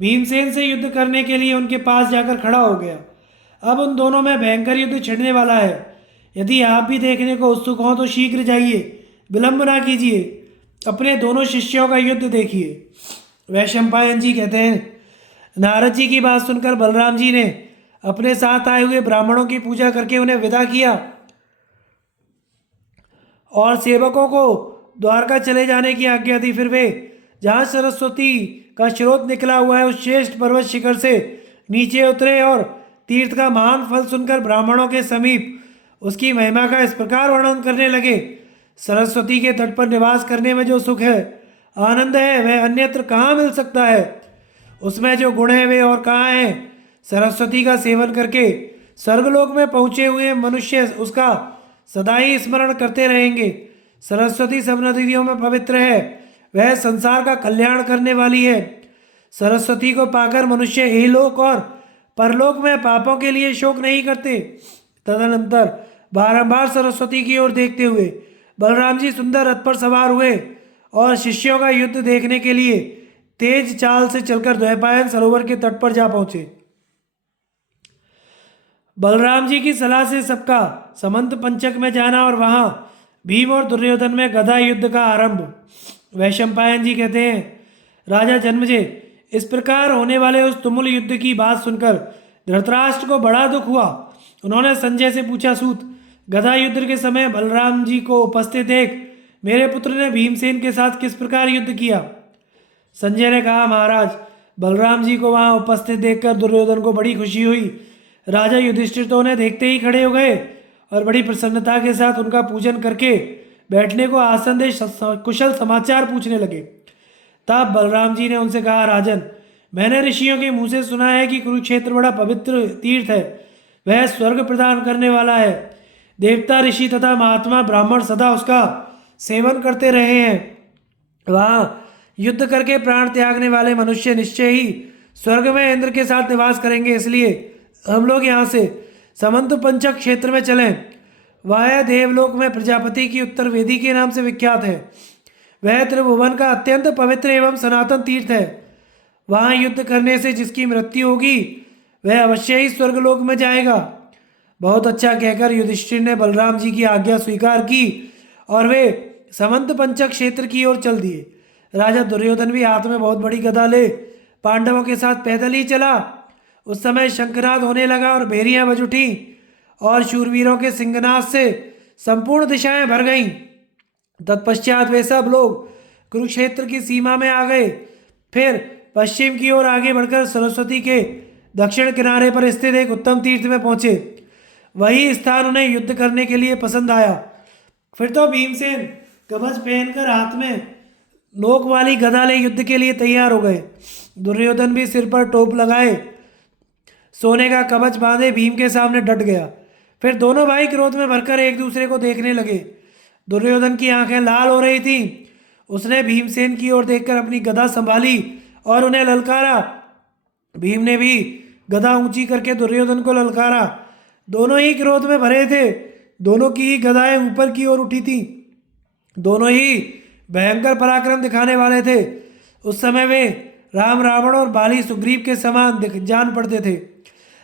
भीमसेन से युद्ध करने के लिए उनके पास जाकर खड़ा हो गया। अब उन दोनों में भयंकर युद्ध छिड़ने वाला है। यदि आप भी देखने को उत्सुक हों तो शीघ्र जाइए, विलंब ना कीजिए, अपने दोनों शिष्यों का युद्ध देखिए। वैशंपायन जी कहते हैं, नारद जी की बात सुनकर बलराम जी ने अपने साथ आए हुए ब्राह्मणों की पूजा करके उन्हें विदा किया और सेवकों को द्वारका चले जाने की आज्ञा दी। फिर वे जहाँ सरस्वती का स्रोत निकला हुआ है उस श्रेष्ठ पर्वत शिखर से नीचे उतरे और तीर्थ का महान फल सुनकर ब्राह्मणों के समीप उसकी महिमा का इस प्रकार वर्णन करने लगे। सरस्वती के तट पर निवास करने में जो सुख है, आनंद है, वह अन्यत्र कहाँ मिल सकता है। उसमें जो गुण है वे और कहाँ हैं। सरस्वती का सेवन करके स्वर्गलोक में पहुँचे हुए मनुष्य उसका सदा ही स्मरण करते रहेंगे। सरस्वती सब नदियों में पवित्र है, वह संसार का कल्याण करने वाली है। सरस्वती को पाकर मनुष्य इहलोक और परलोक में पापों के लिए शोक नहीं करते। तदनंतर बारंबार सरस्वती की ओर देखते हुए बलराम जी सुंदर रथ पर सवार हुए और शिष्यों का युद्ध देखने के लिए तेज चाल से चलकर द्वैपायन सरोवर के तट पर जा पहुंचे। बलराम जी की सलाह से सबका समंत पंचक में जाना और वहां भीम और दुर्योधन में गदा युद्ध का आरंभ। वैशंपायन जी कहते हैं, राजा जन्मेजय, इस प्रकार होने वाले उस तुमुल युद्ध की बात सुनकर धृतराष्ट्र को बड़ा दुख हुआ। उन्होंने संजय से पूछा, सूत, गदा युद्ध के समय बलराम जी को उपस्थित देख मेरे पुत्र ने भीमसेन के साथ किस प्रकार युद्ध किया। संजय ने कहा, महाराज, बलराम जी को वहां उपस्थित देखकर दुर्योधन को बड़ी खुशी हुई। राजा युधिष्ठिर तो उन्हें देखते ही खड़े हो गए और बड़ी प्रसन्नता के साथ उनका पूजन करके बैठने को आसन दे कुशल समाचार पूछने लगे। तब बलराम जी ने उनसे कहा, राजन, मैंने ऋषियों के मुंह से सुना है कि कुरुक्षेत्र बड़ा पवित्र तीर्थ है, वह स्वर्ग प्रदान करने वाला है। देवता, ऋषि तथा महात्मा ब्राह्मण सदा उसका सेवन करते रहे हैं। वहाँ युद्ध करके प्राण त्यागने वाले मनुष्य निश्चय ही स्वर्ग में इंद्र के साथ निवास करेंगे। इसलिए हम लोग यहाँ से समंत पंचक क्षेत्र में चलें। वह देवलोक में प्रजापति की उत्तर वेदी के नाम से विख्यात है। वह त्रिभुवन का अत्यंत पवित्र एवं सनातन तीर्थ है। वहाँ युद्ध करने से जिसकी मृत्यु होगी वह अवश्य ही स्वर्गलोक में जाएगा। बहुत अच्छा कहकर युधिष्ठिर ने बलराम जी की आज्ञा स्वीकार की और वे समंत पंचक क्षेत्र की ओर चल दिए। राजा दुर्योधन भी हाथ में बहुत बड़ी गदा ले पांडवों के साथ पैदल ही चला। उस समय शंखनाद होने लगा और भेरियां बज उठी और शूरवीरों के सिंहनाद से संपूर्ण दिशाएं भर गईं। तत्पश्चात वे सब लोग कुरुक्षेत्र की सीमा में आ गए। फिर पश्चिम की ओर आगे बढ़कर सरस्वती के दक्षिण किनारे पर स्थित एक उत्तम तीर्थ में पहुंचे। वही स्थान उन्हें युद्ध करने के लिए पसंद आया। फिर तो भीमसेन कवच पहनकर हाथ में नोक वाली गदा ले युद्ध के लिए तैयार हो गए। दुर्योधन भी सिर पर टोप लगाए सोने का कवच बांधे भीम के सामने डट गया। फिर दोनों भाई क्रोध में भरकर एक दूसरे को देखने लगे। दुर्योधन की आंखें लाल हो रही थीं। उसने भीमसेन की ओर देखकर अपनी गदा संभाली और उन्हें ललकारा। भीम ने भी गदा ऊंची करके दुर्योधन को ललकारा। दोनों ही क्रोध में भरे थे। दोनों की ही गदाएं ऊपर की ओर उठी थी। दोनों ही भयंकर पराक्रम दिखाने वाले थे। उस समय वे राम, रावण और बाली, सुग्रीव के समान जान पड़ते थे।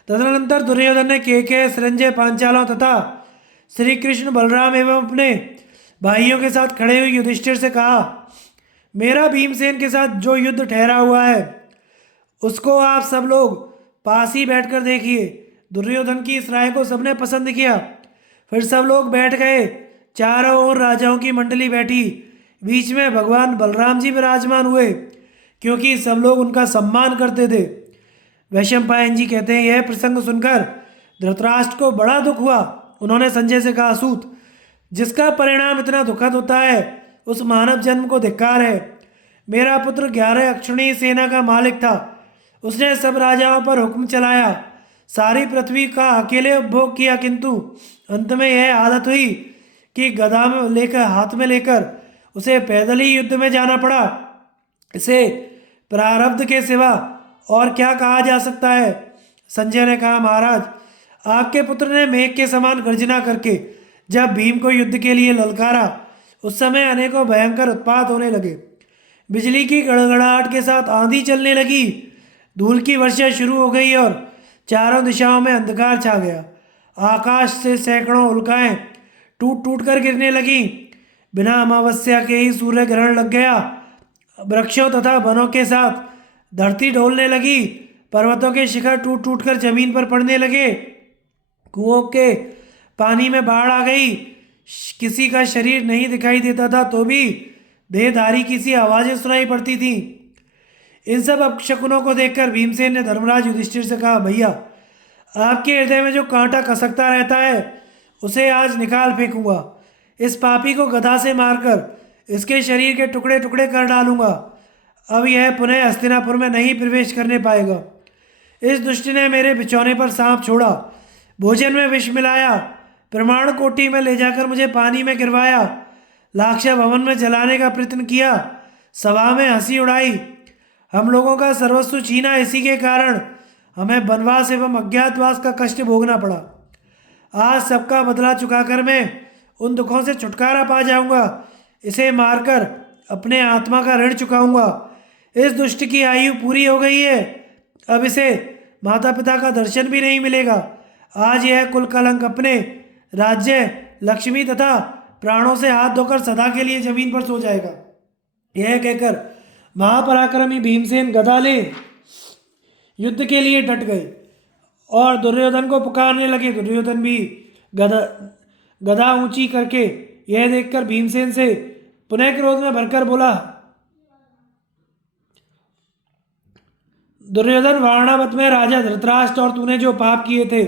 तदनंतर दुर्योधन ने केकय, संजय, पांचालों तथा श्री कृष्ण, बलराम एवं अपने भाइयों के साथ खड़े हुए युधिष्ठिर से कहा, मेरा भीमसेन के साथ जो युद्ध ठहरा हुआ है उसको आप सब लोग पास ही बैठकर देखिए। दुर्योधन की इस राय को सबने पसंद किया। फिर सब लोग बैठ गए। चारों ओर राजाओं की मंडली बैठी। बीच में भगवान बलराम जी विराजमान हुए, क्योंकि सब लोग उनका सम्मान करते थे। वैशंपायन जी कहते हैं, यह प्रसंग सुनकर धृतराष्ट्र को बड़ा दुख हुआ। उन्होंने संजय से कहा, सूत, जिसका परिणाम इतना दुखद होता है उस मानव जन्म को धिक्कार है। मेरा पुत्र 11 अक्षौहिणी सेना का मालिक था। उसने सब राजाओं पर हुक्म चलाया, सारी पृथ्वी का अकेले उपभोग किया, किंतु अंत में यह आदत हुई कि गदा में लेकर हाथ में लेकर उसे पैदल ही युद्ध में जाना पड़ा। इसे प्रारब्ध के सिवा और क्या कहा जा सकता है। संजय ने कहा, महाराज, आग के पुत्र ने मेघ के समान गर्जना करके जब भीम को युद्ध के लिए ललकारा, उस समय अनेकों भयंकर उत्पात होने लगे। बिजली की गड़गड़ाहट के साथ आंधी चलने लगी, धूल की वर्षा शुरू हो गई और चारों दिशाओं में अंधकार छा गया। आकाश से सैकड़ों उल्काएं टूट टूट कर गिरने लगी। बिना अमावस्या के ही सूर्य ग्रहण लग गया। वृक्षों तथा वनों के साथ धरती डोलने लगी। पर्वतों के शिखर टूट टूट कर जमीन पर पड़ने लगे। कुओं के पानी में बाढ़ आ गई। किसी का शरीर नहीं दिखाई देता था तो भी देहधारी की सी आवाजें सुनाई पड़ती थीं। इन सब अपशकुनों को देखकर भीमसेन ने धर्मराज युधिष्ठिर से कहा, भैया, आपके हृदय में जो कांटा खसकता रहता है उसे आज निकाल फेंकूंगा। इस पापी को गदा से मारकर इसके शरीर के टुकड़े टुकड़े कर डालूंगा। अब यह पुनः हस्तिनापुर में नहीं प्रवेश करने पाएगा। इस दुष्ट ने मेरे बिछौने पर सांप छोड़ा, भोजन में विष मिलाया, प्रमाण कोटि में ले जाकर मुझे पानी में गिरवाया, लाक्षा भवन में जलाने का प्रयत्न किया, सभा में हंसी उड़ाई। हम लोगों का सर्वस्व छीना। इसी के कारण हमें वनवास एवं अज्ञातवास का कष्ट भोगना पड़ा। आज सबका बदला चुकाकर मैं उन दुखों से छुटकारा पा जाऊंगा। इसे मारकर अपने आत्मा का ऋण चुकाऊंगा। इस दुष्ट की आयु पूरी हो गई है। अब इसे माता पिता का दर्शन भी नहीं मिलेगा। आज यह कुल कलंक अपने राज्य, लक्ष्मी तथा प्राणों से हाथ धोकर सदा के लिए जमीन पर सो जाएगा। यह कहकर महापराक्रमी भीमसेन गदा ले युद्ध के लिए डट गए और दुर्योधन को पुकारने लगे। दुर्योधन भी गदा ऊंची करके यह देखकर भीमसेन से पुनः क्रोध में भरकर बोला, दुर्योधन, वारणावत में राजा धृतराष्ट्र और तूने जो पाप किए थे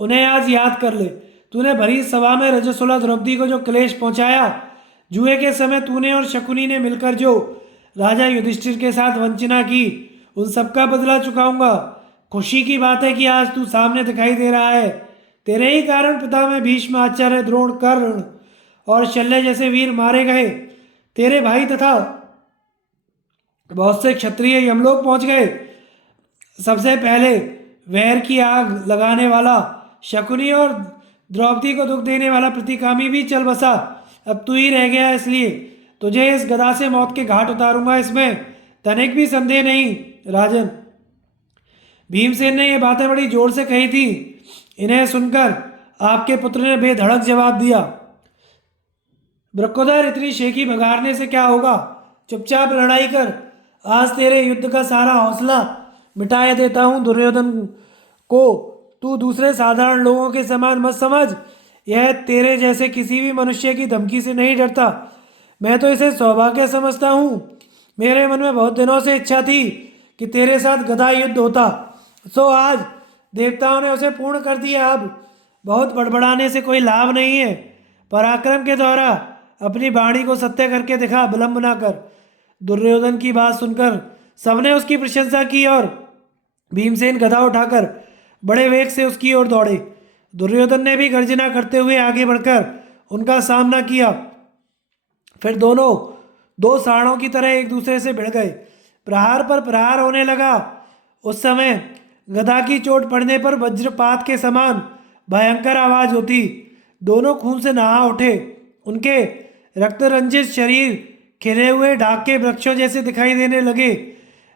उन्हें आज याद कर ले। तूने भरी सभा में रजस्वला द्रौपदी को जो क्लेश पहुंचाया, जुए के समय तूने और शकुनी ने मिलकर जो राजा युधिष्ठिर के साथ वंचना की, उन सबका बदला चुकाऊंगा। खुशी की बात है कि आज तू सामने दिखाई दे रहा है। तेरे ही कारण पिता में भीष्म, आचार्य, द्रोण, कर्ण और शल्य जैसे वीर मारे गए। तेरे भाई तथा बहुत से क्षत्रिय यमलोक पहुंच गए। सबसे पहले वैर की आग लगाने वाला शकुनी और द्रौपदी को दुख देने वाला प्रतिकामी भी चल बसा। अब तू ही रह गया, इसलिए तुझे इस गदा से मौत के घाट उतारूंगा, इसमें तनिक भी संदेह नहीं। राजन, भीमसेन ने यह बातें बड़ी जोर से कही थी। इन्हें सुनकर आपके पुत्र ने बेधड़क जवाब दिया, वृकोदर, इतनी शेखी भगाड़ने से क्या होगा? चुपचाप लड़ाई कर। आज तेरे युद्ध का सारा हौसला मिटाए देता हूँ। दुर्योधन को तू दूसरे साधारण लोगों के समान मत समझ। यह तेरे जैसे किसी भी मनुष्य की धमकी से नहीं डरता। मैं तो इसे सौभाग्य समझता हूँ। मेरे मन में बहुत दिनों से इच्छा थी कि तेरे साथ गदा युद्ध होता, सो आज देवताओं ने उसे पूर्ण कर दिया। अब बहुत बड़बड़ाने से कोई लाभ नहीं है। पराक्रम के द्वारा अपनी वाणी को सत्य करके दिखा, विलंब ना कर। दुर्योधन की बात सुनकर सबने उसकी प्रशंसा की और भीमसेन गदा उठाकर बड़े वेग से उसकी ओर दौड़े। दुर्योधन ने भी गर्जना करते हुए आगे बढ़कर उनका सामना किया। फिर दोनों दो साड़ों की तरह एक दूसरे से भिड़ गए। प्रहार पर प्रहार होने लगा। उस समय गदा की चोट पड़ने पर वज्रपात के समान भयंकर आवाज होती। दोनों खून से नहा उठे। उनके रक्तरंजित शरीर खिले हुए ढाक के वृक्षों जैसे दिखाई देने लगे।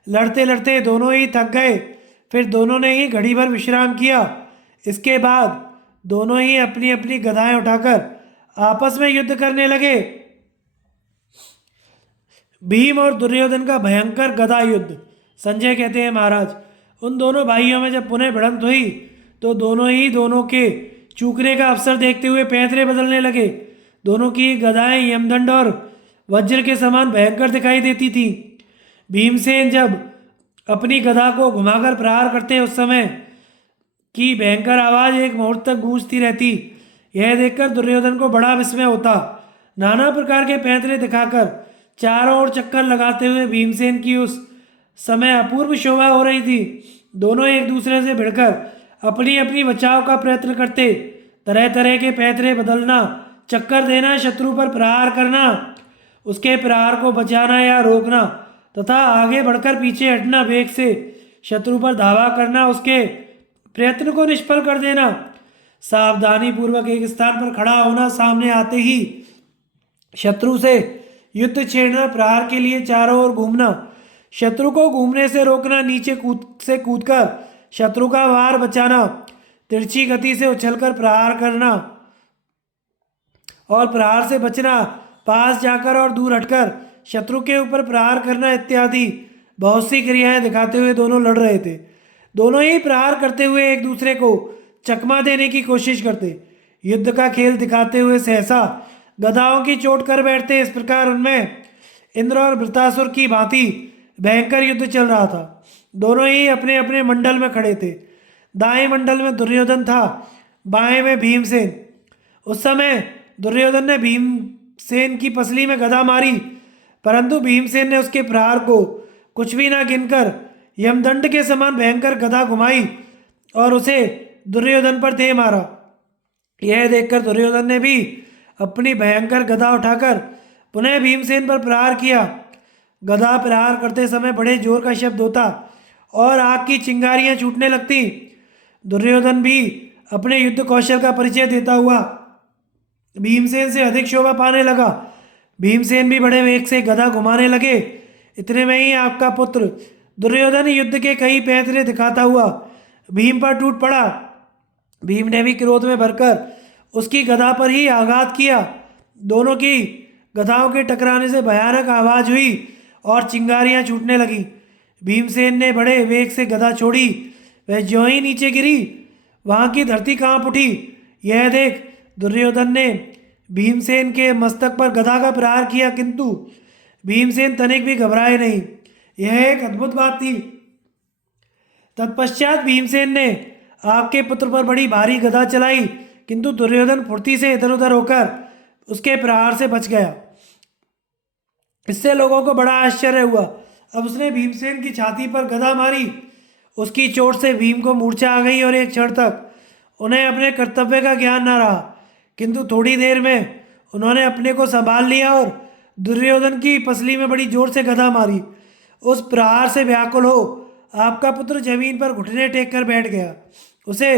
लड़ते लड़ते दोनों ही थक गए। फिर दोनों ने ही घड़ी भर विश्राम किया। इसके बाद दोनों ही अपनी अपनी गदाएं उठाकर आपस में युद्ध करने लगे। भीम और दुर्योधन का भयंकर गदा युद्ध। संजय कहते हैं, महाराज, उन दोनों भाइयों में जब पुनः भिड़ंत हुई तो दोनों के चूकने का अवसर देखते हुए पैंतरे बदलने लगे। दोनों की गदाएं यमदंड और वज्र के समान भयंकर दिखाई देती थी। भीमसेन जब अपनी गदा को घुमाकर प्रहार करते उस समय की भयंकर आवाज एक मुहूर्त तक गूंजती रहती। यह देखकर दुर्योधन को बड़ा विस्मय होता। नाना प्रकार के पैंतरे दिखाकर चारों ओर चक्कर लगाते हुए भीमसेन की उस समय अपूर्व शोभा हो रही थी। दोनों एक दूसरे से भिड़कर अपनी अपनी बचाव का प्रयत्न करते। तरह तरह के पैंतरे बदलना, चक्कर देना, शत्रु पर प्रहार करना, उसके प्रहार को बचाना या रोकना तथा आगे बढ़कर पीछे हटना, वेग से शत्रु पर धावा करना, उसके प्रयत्न को निष्फल कर देना, सावधानी पूर्वक एक स्थान पर खड़ा होना, सामने आते ही शत्रु से युद्ध छेड़ना, प्रहार के लिए चारों ओर घूमना, शत्रु को घूमने से रोकना, नीचे कूदकर शत्रु का वार बचाना, तिरछी गति से उछलकर प्रहार करना और प्रहार से बचना, पास जाकर और दूर हटकर शत्रु के ऊपर प्रहार करना इत्यादि बहुत सी क्रियाएं दिखाते हुए दोनों लड़ रहे थे। दोनों ही प्रहार करते हुए एक दूसरे को चकमा देने की कोशिश करते, युद्ध का खेल दिखाते हुए सहसा गदाओं की चोट कर बैठते। इस प्रकार उनमें इंद्र और वृतासुर की भांति भयंकर युद्ध चल रहा था। दोनों ही अपने अपने मंडल में खड़े थे। दाएं मंडल में दुर्योधन था, बाएं में भीमसेन। उस समय दुर्योधन ने भीमसेन की पसली में गदा मारी, परंतु भीमसेन ने उसके प्रहार को कुछ भी ना गिनकर यमदंड के समान भयंकर गदा घुमाई और उसे दुर्योधन पर दे मारा। यह देखकर दुर्योधन ने भी अपनी भयंकर गदा उठाकर पुनः भीमसेन पर प्रहार किया। गदा प्रहार करते समय बड़े जोर का शब्द होता और आग की चिंगारियां छूटने लगती। दुर्योधन भी अपने युद्ध कौशल का परिचय देता हुआ भीमसेन से अधिक शोभा पाने लगा। भीमसेन भी बड़े वेग से गदा घुमाने लगे। इतने में ही आपका पुत्र दुर्योधन युद्ध के कई पैंतरे दिखाता हुआ भीम पर टूट पड़ा। भीम ने भी क्रोध में भरकर उसकी गदा पर ही आघात किया। दोनों की गदाओं के टकराने से भयानक आवाज हुई और चिंगारियां छूटने लगी। भीमसेन ने बड़े वेग से गदा छोड़ी। वह ज्यों ही नीचे गिरी, वहां की धरती कांप उठी। यह देख दुर्योधन ने भीमसेन के मस्तक पर गदा का प्रहार किया, किंतु भीमसेन तनिक भी घबराए नहीं। यह एक अद्भुत बात थी। तत्पश्चात भीमसेन ने आपके पुत्र पर बड़ी भारी गदा चलाई, किंतु दुर्योधन फुर्ती से इधर उधर होकर उसके प्रहार से बच गया। इससे लोगों को बड़ा आश्चर्य हुआ। अब उसने भीमसेन की छाती पर गदा मारी। उसकी चोट से भीम को मूर्छा आ गई और एक क्षण तक उन्हें अपने कर्तव्य का ज्ञान न रहा, किंतु थोड़ी देर में उन्होंने अपने को संभाल लिया और दुर्योधन की पसली में बड़ी जोर से गदा मारी। उस प्रहार से व्याकुल हो आपका पुत्र जमीन पर घुटने टेक कर बैठ गया। उसे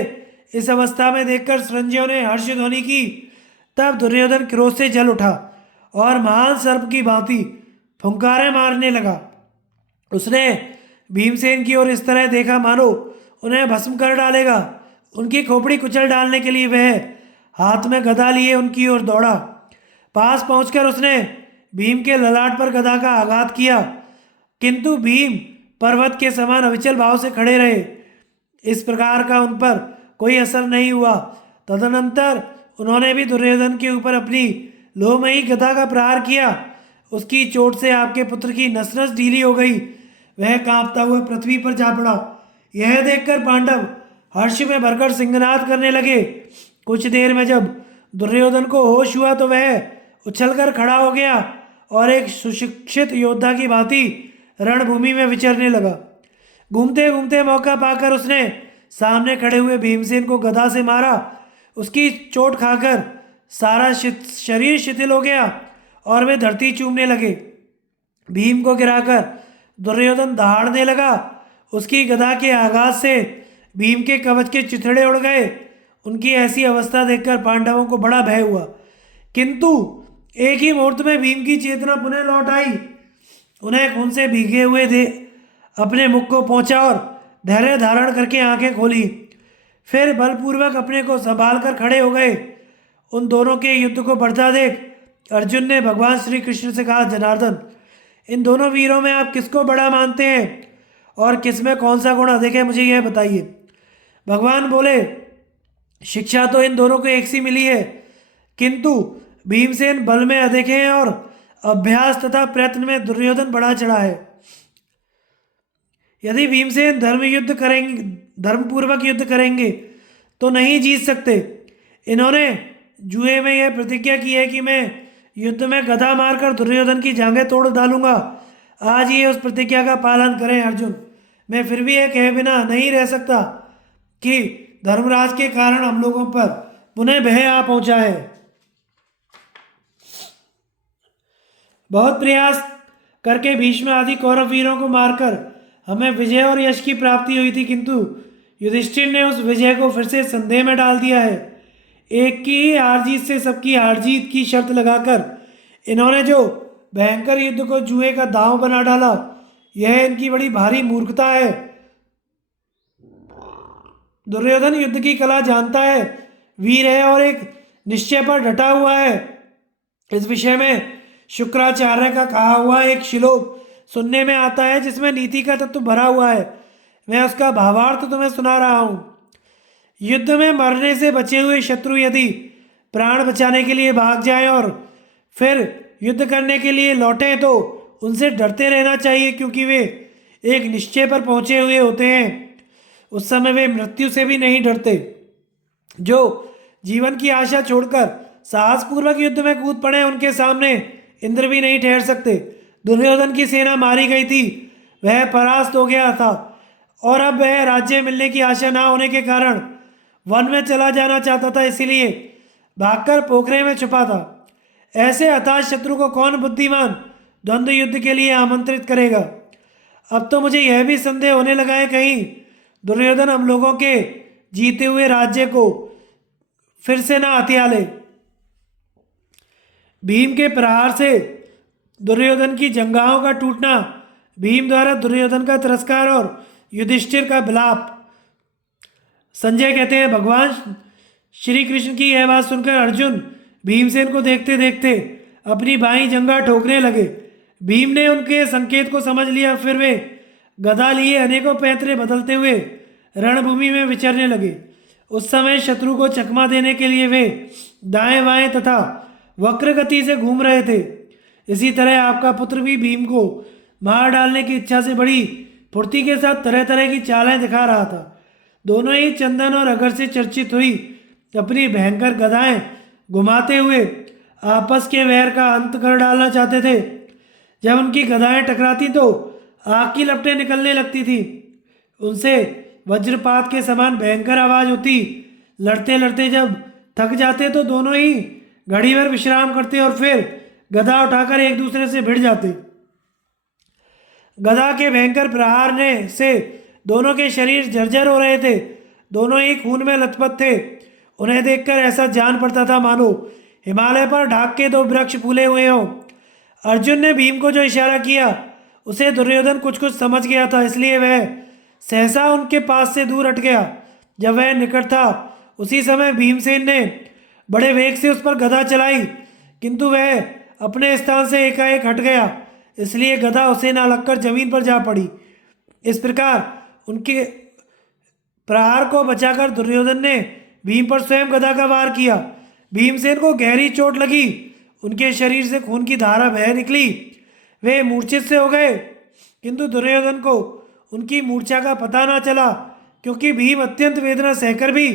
इस अवस्था में देखकर संजयों ने हर्ष ध्वनि की। तब दुर्योधन क्रोध से जल उठा और महान सर्प की भांति फुंकारें मारने लगा। उसने भीमसेन की ओर इस तरह देखा मानो उन्हें भस्म कर डालेगा। उनकी खोपड़ी कुचल डालने के लिए वह हाथ में गदा लिए उनकी ओर दौड़ा। पास पहुंचकर उसने भीम के ललाट पर गदा का आघात किया, किंतु भीम पर्वत के समान अविचल भाव से खड़े रहे। इस प्रकार का उन पर कोई असर नहीं हुआ। तदनंतर उन्होंने भी दुर्योधन के ऊपर अपनी लोहमयी गदा का प्रहार किया। उसकी चोट से आपके पुत्र की नस नस ढीली हो गई। वह कांपता हुआ पृथ्वी पर जा पड़ा। यह देखकर पांडव हर्ष में भरकर सिंहनाद करने लगे। कुछ देर में जब दुर्योधन को होश हुआ तो वह उछलकर खड़ा हो गया और एक सुशिक्षित योद्धा की भांति रणभूमि में विचरने लगा। घूमते घूमते मौका पाकर उसने सामने खड़े हुए भीमसेन को गदा से मारा। उसकी चोट खाकर सारा शरीर शिथिल हो गया और वे धरती चूमने लगे। भीम को गिराकर दुर्योधन दहाड़ने लगा। उसकी गदा के आघात से भीम के कवच के चिथड़े उड़ गए। उनकी ऐसी अवस्था देखकर पांडवों को बड़ा भय हुआ, किंतु एक ही मुहूर्त में भीम की चेतना पुनः लौट आई। उन्हें खून से भीगे हुए दे अपने मुख को पहुंचा और धैर्य धारण करके आंखें खोली। फिर बलपूर्वक अपने को संभाल कर खड़े हो गए। उन दोनों के युद्ध को बढ़ता देख अर्जुन ने भगवान श्री कृष्ण से कहा, जनार्दन, इन दोनों वीरों में आप किसको बड़ा मानते हैं और किसमें कौन सा गुण अधिक है, मुझे यह बताइए। भगवान बोले, शिक्षा तो इन दोनों को एक सी मिली है, किंतु भीमसेन बल में अधिक हैं और अभ्यास तथा प्रयत्न में दुर्योधन बढ़ा चढ़ा है। यदि भीमसेन धर्मपूर्वक युद्ध करेंगे तो नहीं जीत सकते। इन्होंने जुए में यह प्रतिज्ञा की है कि मैं युद्ध में गदा मारकर दुर्योधन की जांघें तोड़ डालूंगा। आज ये उस प्रतिज्ञा का पालन करें अर्जुन। मैं फिर भी यह कहे बिना नहीं रह सकता कि धर्मराज के कारण हम लोगों पर पुनः भय आ पहुंचा है। बहुत प्रयास करके भीष्म आदि कौरव वीरों को मारकर हमें विजय और यश की प्राप्ति हुई थी, किंतु युधिष्ठिर ने उस विजय को फिर से संदेह में डाल दिया है। एक की ही हार जीत से सबकी हार जीत की शर्त लगाकर इन्होंने जो भयंकर युद्ध को जुए का दांव बना डाला, यह इनकी बड़ी भारी मूर्खता है। दुर्योधन युद्ध की कला जानता है, वीर है और एक निश्चय पर डटा हुआ है। इस विषय में शुक्राचार्य का कहा हुआ एक श्लोक सुनने में आता है जिसमें नीति का तत्व भरा हुआ है। मैं उसका भावार्थ तुम्हें सुना रहा हूं। युद्ध में मरने से बचे हुए शत्रु यदि प्राण बचाने के लिए भाग जाएं और फिर युद्ध करने के लिए लौटें तो उनसे डरते रहना चाहिए, क्योंकि वे एक निश्चय पर पहुंचे हुए होते हैं। उस समय वे मृत्यु से भी नहीं डरते। जो जीवन की आशा छोड़कर साहसपूर्वक युद्ध में कूद पड़े उनके सामने इंद्र भी नहीं ठहर सकते। दुर्योधन की सेना मारी गई थी, वह परास्त हो गया था और अब वह राज्य मिलने की आशा ना होने के कारण वन में चला जाना चाहता था, इसीलिए भागकर पोखरे में छुपा था। ऐसे हताश शत्रु को कौन बुद्धिमान द्वंद्व युद्ध के लिए आमंत्रित करेगा। अब तो मुझे यह भी संदेह होने लगा है कहीं दुर्योधन हम लोगों के जीते हुए राज्य को फिर से ना हथिया ले। भीम के प्रहार से दुर्योधन की जंघाओं का टूटना, भीम द्वारा दुर्योधन का तिरस्कार और युधिष्ठिर का विलाप। संजय कहते हैं भगवान श्री कृष्ण की यह बात सुनकर अर्जुन भीमसेन को देखते देखते अपनी बाईं जंघा ठोकने लगे। भीम ने उनके संकेत को समझ लिया, फिर वे गदा लिए अनेकों पैंतरे बदलते हुए रणभूमि में विचरने लगे। उस समय शत्रु को चकमा देने के लिए वे दाएं बाएं तथा वक्र गति से घूम रहे थे। इसी तरह आपका पुत्र भी भीम को मार डालने की इच्छा से बड़ी फुर्ती के साथ तरह तरह की चालें दिखा रहा था। दोनों ही चंदन और अगर से चर्चित हुई अपनी भयंकर गदाएं घुमाते हुए आपस के वैर का अंत कर डालना चाहते थे। जब उनकी गदाएं टकराती तो आग की लपटें निकलने लगती थी, उनसे वज्रपात के समान भयंकर आवाज होती। लड़ते लड़ते जब थक जाते तो दोनों ही घड़ी भर विश्राम करते और फिर गदा उठाकर एक दूसरे से भिड़ जाते। गदा के भयंकर प्रहार ने से दोनों के शरीर जर्जर हो रहे थे। दोनों ही खून में लथपथ थे। उन्हें देखकर ऐसा जान पड़ता था मानो हिमालय पर ढाक के दो वृक्ष फूले हुए हों। अर्जुन ने भीम को जो इशारा किया उसे दुर्योधन कुछ कुछ समझ गया था, इसलिए वह सहसा उनके पास से दूर हट गया। जब वह निकट था उसी समय भीमसेन ने बड़े वेग से उस पर गदा चलाई, किंतु वह अपने स्थान से एकाएक हट गया, इसलिए गदा उसे ना लगकर जमीन पर जा पड़ी। इस प्रकार उनके प्रहार को बचाकर दुर्योधन ने भीम पर स्वयं गदा का वार किया। भीमसेन को गहरी चोट लगी, उनके शरीर से खून की धारा बह निकली। वे मूर्छित से हो गए, किंतु दुर्योधन को उनकी मूर्छा का पता ना चला, क्योंकि भीम अत्यंत वेदना सहकर भी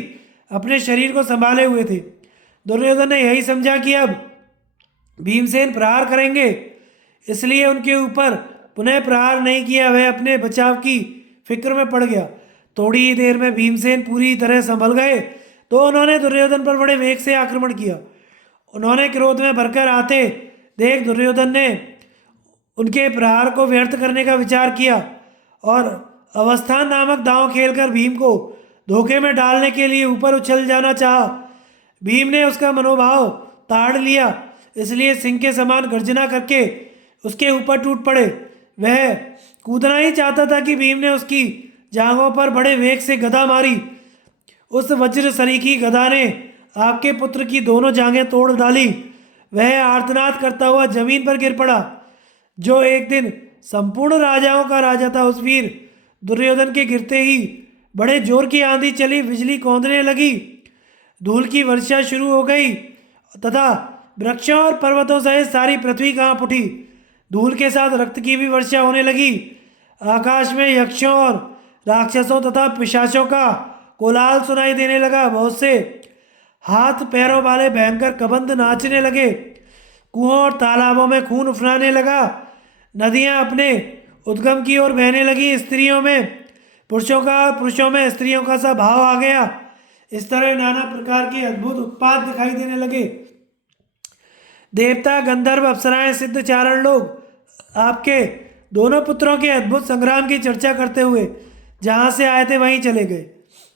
अपने शरीर को संभाले हुए थे। दुर्योधन ने यही समझा कि अब भीमसेन प्रहार करेंगे, इसलिए उनके ऊपर पुनः प्रहार नहीं किया। वह अपने बचाव की फिक्र में पड़ गया। थोड़ी ही देर में भीमसेन पूरी तरह संभल गए तो उन्होंने दुर्योधन पर बड़े वेग से आक्रमण किया। उन्होंने क्रोध में भरकर आते देख दुर्योधन ने उनके प्रहार को व्यर्थ करने का विचार किया और अवस्थान नामक दांव खेलकर भीम को धोखे में डालने के लिए ऊपर उछल जाना चाहा। भीम ने उसका मनोभाव ताड़ लिया, इसलिए सिंह के समान गर्जना करके उसके ऊपर टूट पड़े। वह कूदना ही चाहता था कि भीम ने उसकी जांघों पर बड़े वेग से गदा मारी। उस वज्र सरीखी गदा ने आपके पुत्र की दोनों जांघें तोड़ डाली। वह आर्तनाद करता हुआ जमीन पर गिर पड़ा। जो एक दिन संपूर्ण राजाओं का राजा था, उस वीर दुर्योधन के गिरते ही बड़े जोर की आंधी चली, बिजली कौंधने लगी, धूल की वर्षा शुरू हो गई तथा वृक्षों और पर्वतों सहित सारी पृथ्वी कांप उठी। धूल के साथ रक्त की भी वर्षा होने लगी। आकाश में यक्षों और राक्षसों तथा पिशाचों का कोलाहल सुनाई देने लगा। बहुत से हाथ पैरों वाले भयंकर कबंध नाचने लगे। कुओं और तालाबों में खून उफनाने लगा। नदियां अपने उद्गम की ओर बहने लगी। स्त्रियों में पुरुषों का और पुरुषों में स्त्रियों का सा भाव आ गया। इस तरह नाना प्रकार के अद्भुत उत्पात दिखाई देने लगे। देवता, गंधर्व, अप्सराएं, सिद्ध, चारण लोग आपके दोनों पुत्रों के अद्भुत संग्राम की चर्चा करते हुए जहां से आए थे वहीं चले गए।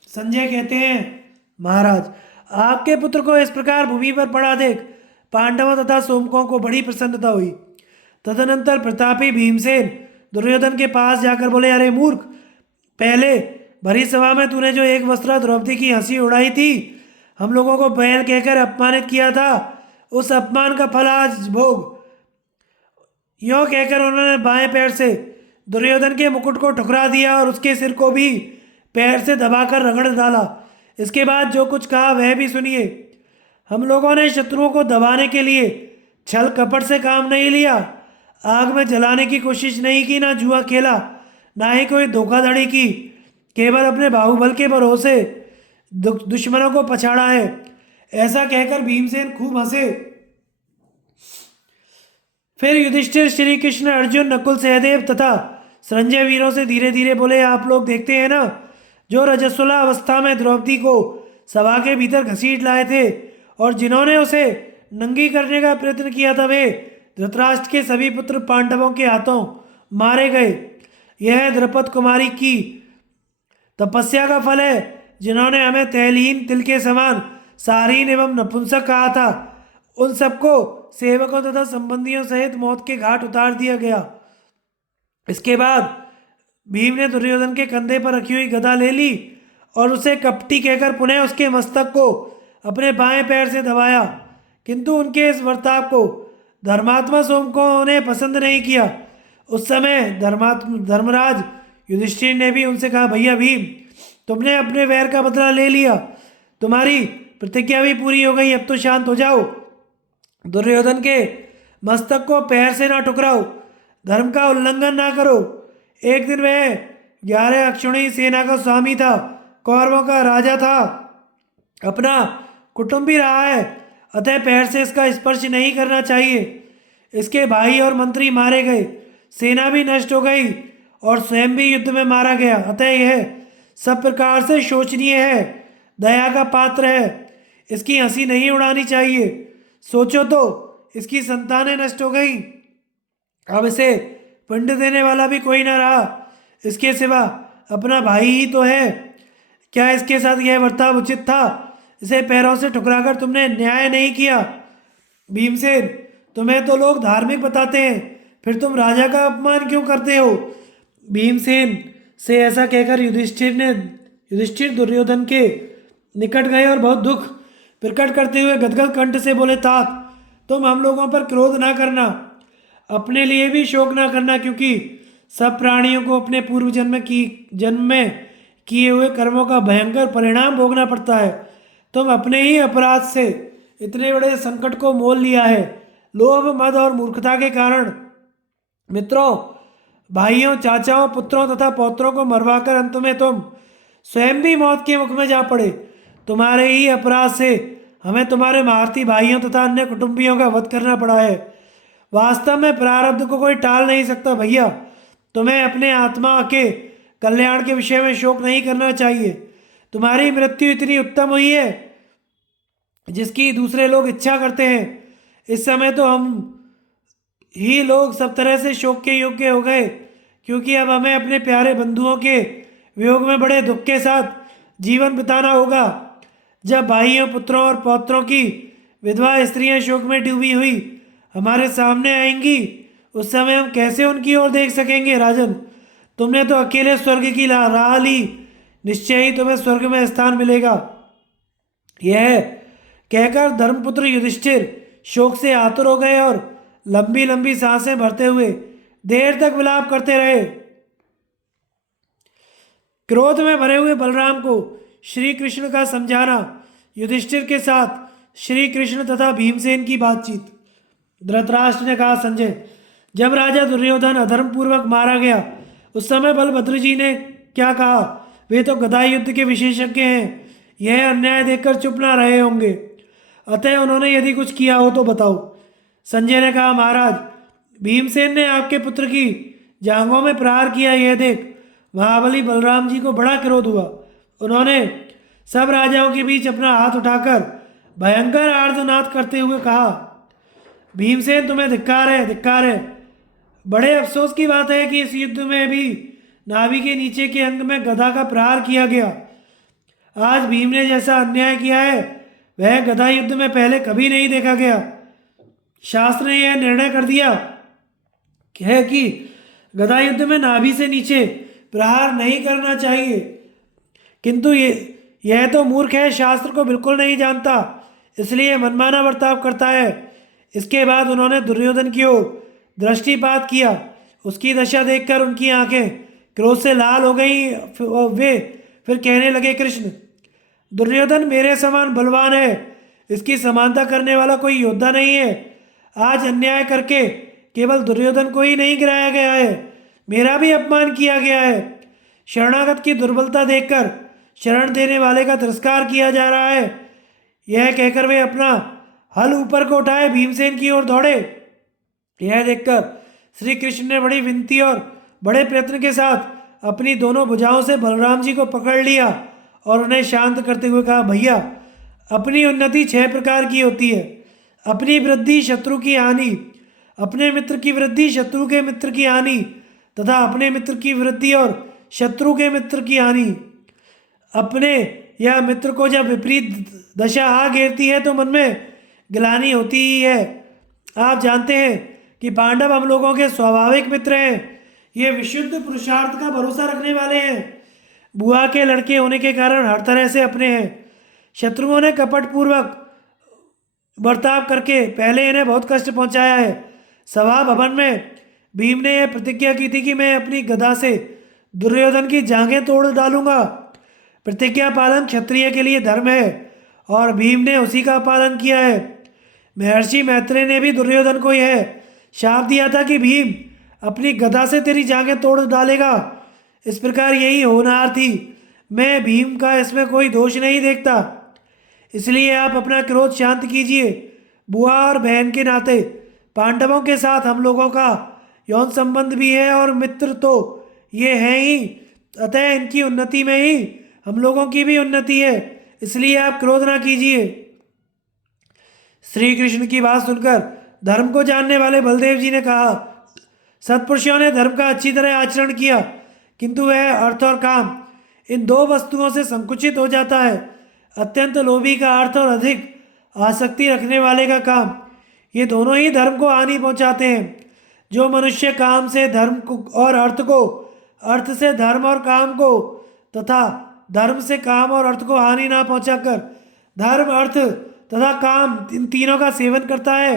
संजय कहते हैं महाराज, आपके पुत्र को इस प्रकार भूमि पर पड़ा देख पांडवों तथा सोमकों को बड़ी प्रसन्नता हुई। तदनंतर प्रतापी भीमसेन दुर्योधन के पास जाकर बोले, अरे मूर्ख, पहले भरी सभा में तूने जो एक वस्त्रा द्रौपदी की हंसी उड़ाई थी, हम लोगों को बैल कहकर अपमानित किया था, उस अपमान का फल आज भोग। यों कहकर उन्होंने बाएं पैर से दुर्योधन के मुकुट को ठुकरा दिया और उसके सिर को भी पैर से दबाकर रगड़ डाला। इसके बाद जो कुछ कहा वह भी सुनिए। हम लोगों ने शत्रुओं को दबाने के लिए छल कपट से काम नहीं लिया, आग में जलाने की कोशिश नहीं की, ना जुआ खेला, ना ही कोई धोखाधड़ी की, केवल अपने बाहुबल के भरोसे दुश्मनों को पछाड़ा है। ऐसा कहकर भीमसेन खूब हंसे। फिर युधिष्ठिर, श्री कृष्ण, अर्जुन, नकुल, सहदेव तथा संजय वीरों से धीरे धीरे बोले, आप लोग देखते हैं ना, जो रजस्वला अवस्था में द्रौपदी को सभा के भीतर घसीट लाए थे और जिन्होंने उसे नंगी करने का प्रयत्न किया था, वे धृतराष्ट्र के सभी पुत्र पांडवों के हाथों मारे गए। यह द्रौपद कुमारी की तपस्या का फल है। जिन्होंने हमें तैलहीन तिल के समान सारीन एवं नपुंसक कहा था, उन सबको सेवकों तथा संबंधियों सहित मौत के घाट उतार दिया गया। इसके बाद भीम ने दुर्योधन के कंधे पर रखी हुई गदा ले ली और उसे कपटी कहकर पुनः उसके मस्तक को अपने बाएं पैर से दबाया, किंतु उनके इस बर्ताव को धर्मात्मा सोमकों ने पसंद नहीं किया। उस समय धर्मराज युधिष्ठिर ने भी उनसे कहा, भैया भीम, तुमने अपने वैर का बदला ले लिया, तुम्हारी प्रतिज्ञा भी पूरी हो गई, अब तो शांत हो जाओ। दुर्योधन के मस्तक को पैर से ना टुकराओ, धर्म का उल्लंघन ना करो। एक दिन वह 11 अक्षौणी सेना का स्वामी था, कौरवों का राजा था, अपना कुटुंब भी रहा है, अतः पैर से इसका स्पर्श नहीं करना चाहिए। इसके भाई और मंत्री मारे गए, सेना भी नष्ट हो गई और स्वयं भी युद्ध में मारा गया, अतः यह सब प्रकार से शोचनीय है, दया का पात्र है। इसकी हंसी नहीं उड़ानी चाहिए। सोचो तो, इसकी संतानें नष्ट हो गई, अब इसे पिंड देने वाला भी कोई ना रहा, इसके सिवा अपना भाई ही तो है। क्या इसके साथ यह बर्ताव उचित था? इसे पैरों से ठुकराकर तुमने न्याय नहीं किया। भीमसेन, तुम्हें तो लोग धार्मिक बताते हैं, फिर तुम राजा का अपमान क्यों करते हो? भीमसेन से ऐसा कहकर युधिष्ठिर दुर्योधन के निकट गए और बहुत दुख प्रकट करते हुए गदगद कंठ से बोले, तात, तुम हम लोगों पर क्रोध ना करना, अपने लिए भी शोक ना करना, क्योंकि सब प्राणियों को अपने पूर्व जन्म में किए हुए कर्मों का भयंकर परिणाम भोगना पड़ता है। तुम अपने ही अपराध से इतने बड़े संकट को मोल लिया है, लोभ, मद और मूर्खता के कारण। मित्रों, भाइयों, चाचाओं, पुत्रों तथा पौत्रों को मरवाकर अंत में तुम स्वयं भी मौत के मुख में जा पड़े। तुम्हारे ही अपराध से हमें तुम्हारे महारथी भाइयों तथा अन्य कुटुंबियों का वध करना पड़ा है। वास्तव में प्रारब्ध को कोई टाल नहीं सकता। भैया, तुम्हें अपने आत्मा के कल्याण के विषय में शोक नहीं करना चाहिए। तुम्हारी मृत्यु इतनी उत्तम हुई है जिसकी दूसरे लोग इच्छा करते हैं। इस समय तो हम ही लोग सब तरह से शोक के योग्य हो गए, क्योंकि अब हमें अपने प्यारे बंधुओं के वियोग में बड़े दुख के साथ जीवन बिताना होगा। जब भाइयों, पुत्रों और पौत्रों की विधवा स्त्रियां शोक में डूबी हुई हमारे सामने आएंगी, उस समय हम कैसे उनकी ओर देख सकेंगे? राजन, तुमने तो अकेले स्वर्ग की राह ली, निश्चय ही तुम्हें स्वर्ग में स्थान मिलेगा। यह कहकर धर्मपुत्र युधिष्ठिर शोक से आतुर हो गए और लंबी लंबी सांसें भरते हुए देर तक विलाप करते रहे। क्रोध में भरे हुए बलराम को श्री कृष्ण का समझाना, युधिष्ठिर के साथ श्री कृष्ण तथा भीमसेन की बातचीत। धृतराष्ट्र ने कहा, संजय, जब राजा दुर्योधन अधर्मपूर्वक मारा गया उस समय बलभद्र जी ने क्या कहा? वे तो गदाई युद्ध के विशेषज्ञ हैं, यह अन्याय देखकर चुप ना रहे होंगे, अतः उन्होंने यदि कुछ किया हो तो बताओ। संजय ने कहा, महाराज, भीमसेन ने आपके पुत्र की जांघों में प्रहार किया, यह देख महाबली बलराम जी को बड़ा क्रोध हुआ। उन्होंने सब राजाओं के बीच अपना हाथ उठाकर भयंकर आर्तनाद करते हुए कहा, भीमसेन, तुम्हें धिक्कार है, धिक्कार है। बड़े अफसोस की बात है कि इस युद्ध में भी नाभि के नीचे के अंग में गदा का प्रहार किया गया। आज भीम ने जैसा अन्याय किया है वह गदा युद्ध में पहले कभी नहीं देखा गया। शास्त्र ने यह निर्णय कर दिया है कि गदा युद्ध में नाभि से नीचे प्रहार नहीं करना चाहिए, किंतु यह तो मूर्ख है, शास्त्र को बिल्कुल नहीं जानता, इसलिए मनमाना बर्ताव करता है। इसके बाद उन्होंने दुर्योधन की ओर दृष्टिपात किया। उसकी दशा देखकर उनकी आंखें क्रोध से लाल हो गई। वे फिर कहने लगे, कृष्ण, दुर्योधन मेरे समान बलवान है, इसकी समानता करने वाला कोई योद्धा नहीं है। आज अन्याय करके केवल दुर्योधन को ही नहीं गिराया गया है, मेरा भी अपमान किया गया है। शरणागत की दुर्बलता देखकर शरण देने वाले का तिरस्कार किया जा रहा है। यह कहकर वे अपना हल ऊपर को उठाए भीमसेन की ओर दौड़े। यह देखकर श्री कृष्ण ने बड़ी विनती और बड़े प्रयत्न के साथ अपनी दोनों भुजाओं से बलराम जी को पकड़ लिया और उन्हें शांत करते हुए कहा, भैया, अपनी उन्नति 6 प्रकार की होती है। अपनी वृद्धि, शत्रु की हानि, अपने मित्र की वृद्धि, शत्रु के मित्र की हानि तथा अपने मित्र की वृद्धि और शत्रु के मित्र की हानि। अपने या मित्र को जब विपरीत दशा आ घेरती है तो मन में ग्लानि होती ही है। आप जानते हैं कि पांडव हम लोगों के स्वाभाविक मित्र हैं। ये विशुद्ध पुरुषार्थ का भरोसा रखने वाले हैं। बुआ के लड़के होने के कारण हर तरह से अपने हैं। शत्रुओं ने कपटपूर्वक बर्ताव करके पहले इन्हें बहुत कष्ट पहुंचाया है। सभा भवन में भीम ने यह प्रतिज्ञा की थी कि मैं अपनी गदा से दुर्योधन की जांघें तोड़ डालूंगा। प्रतिज्ञा पालन क्षत्रिय के लिए धर्म है और भीम ने उसी का पालन किया है। महर्षि मैत्रेय ने भी दुर्योधन को यह शाप दिया था कि भीम अपनी गदा से तेरी जांघें तोड़ डालेगा। इस प्रकार यही होनहार थी। मैं भीम का इसमें कोई दोष नहीं देखता, इसलिए आप अपना क्रोध शांत कीजिए। बुआ और बहन के नाते पांडवों के साथ हम लोगों का यौन संबंध भी है और मित्र तो ये हैं ही, अतः इनकी उन्नति में ही हम लोगों की भी उन्नति है, इसलिए आप क्रोध ना कीजिए। श्री कृष्ण की बात सुनकर धर्म को जानने वाले बलदेव जी ने कहा, सत्पुरुषों ने धर्म का अच्छी तरह आचरण किया, किंतु वह अर्थ और काम इन 2 वस्तुओं से संकुचित हो जाता है। अत्यंत लोभी का अर्थ और अधिक आसक्ति रखने वाले का काम, ये दोनों ही धर्म को हानि पहुंचाते हैं। जो मनुष्य काम से धर्म को और अर्थ को, अर्थ से धर्म और काम को तथा धर्म से काम और अर्थ को हानि ना पहुंचाकर धर्म, अर्थ तथा काम इन तीनों का सेवन करता है,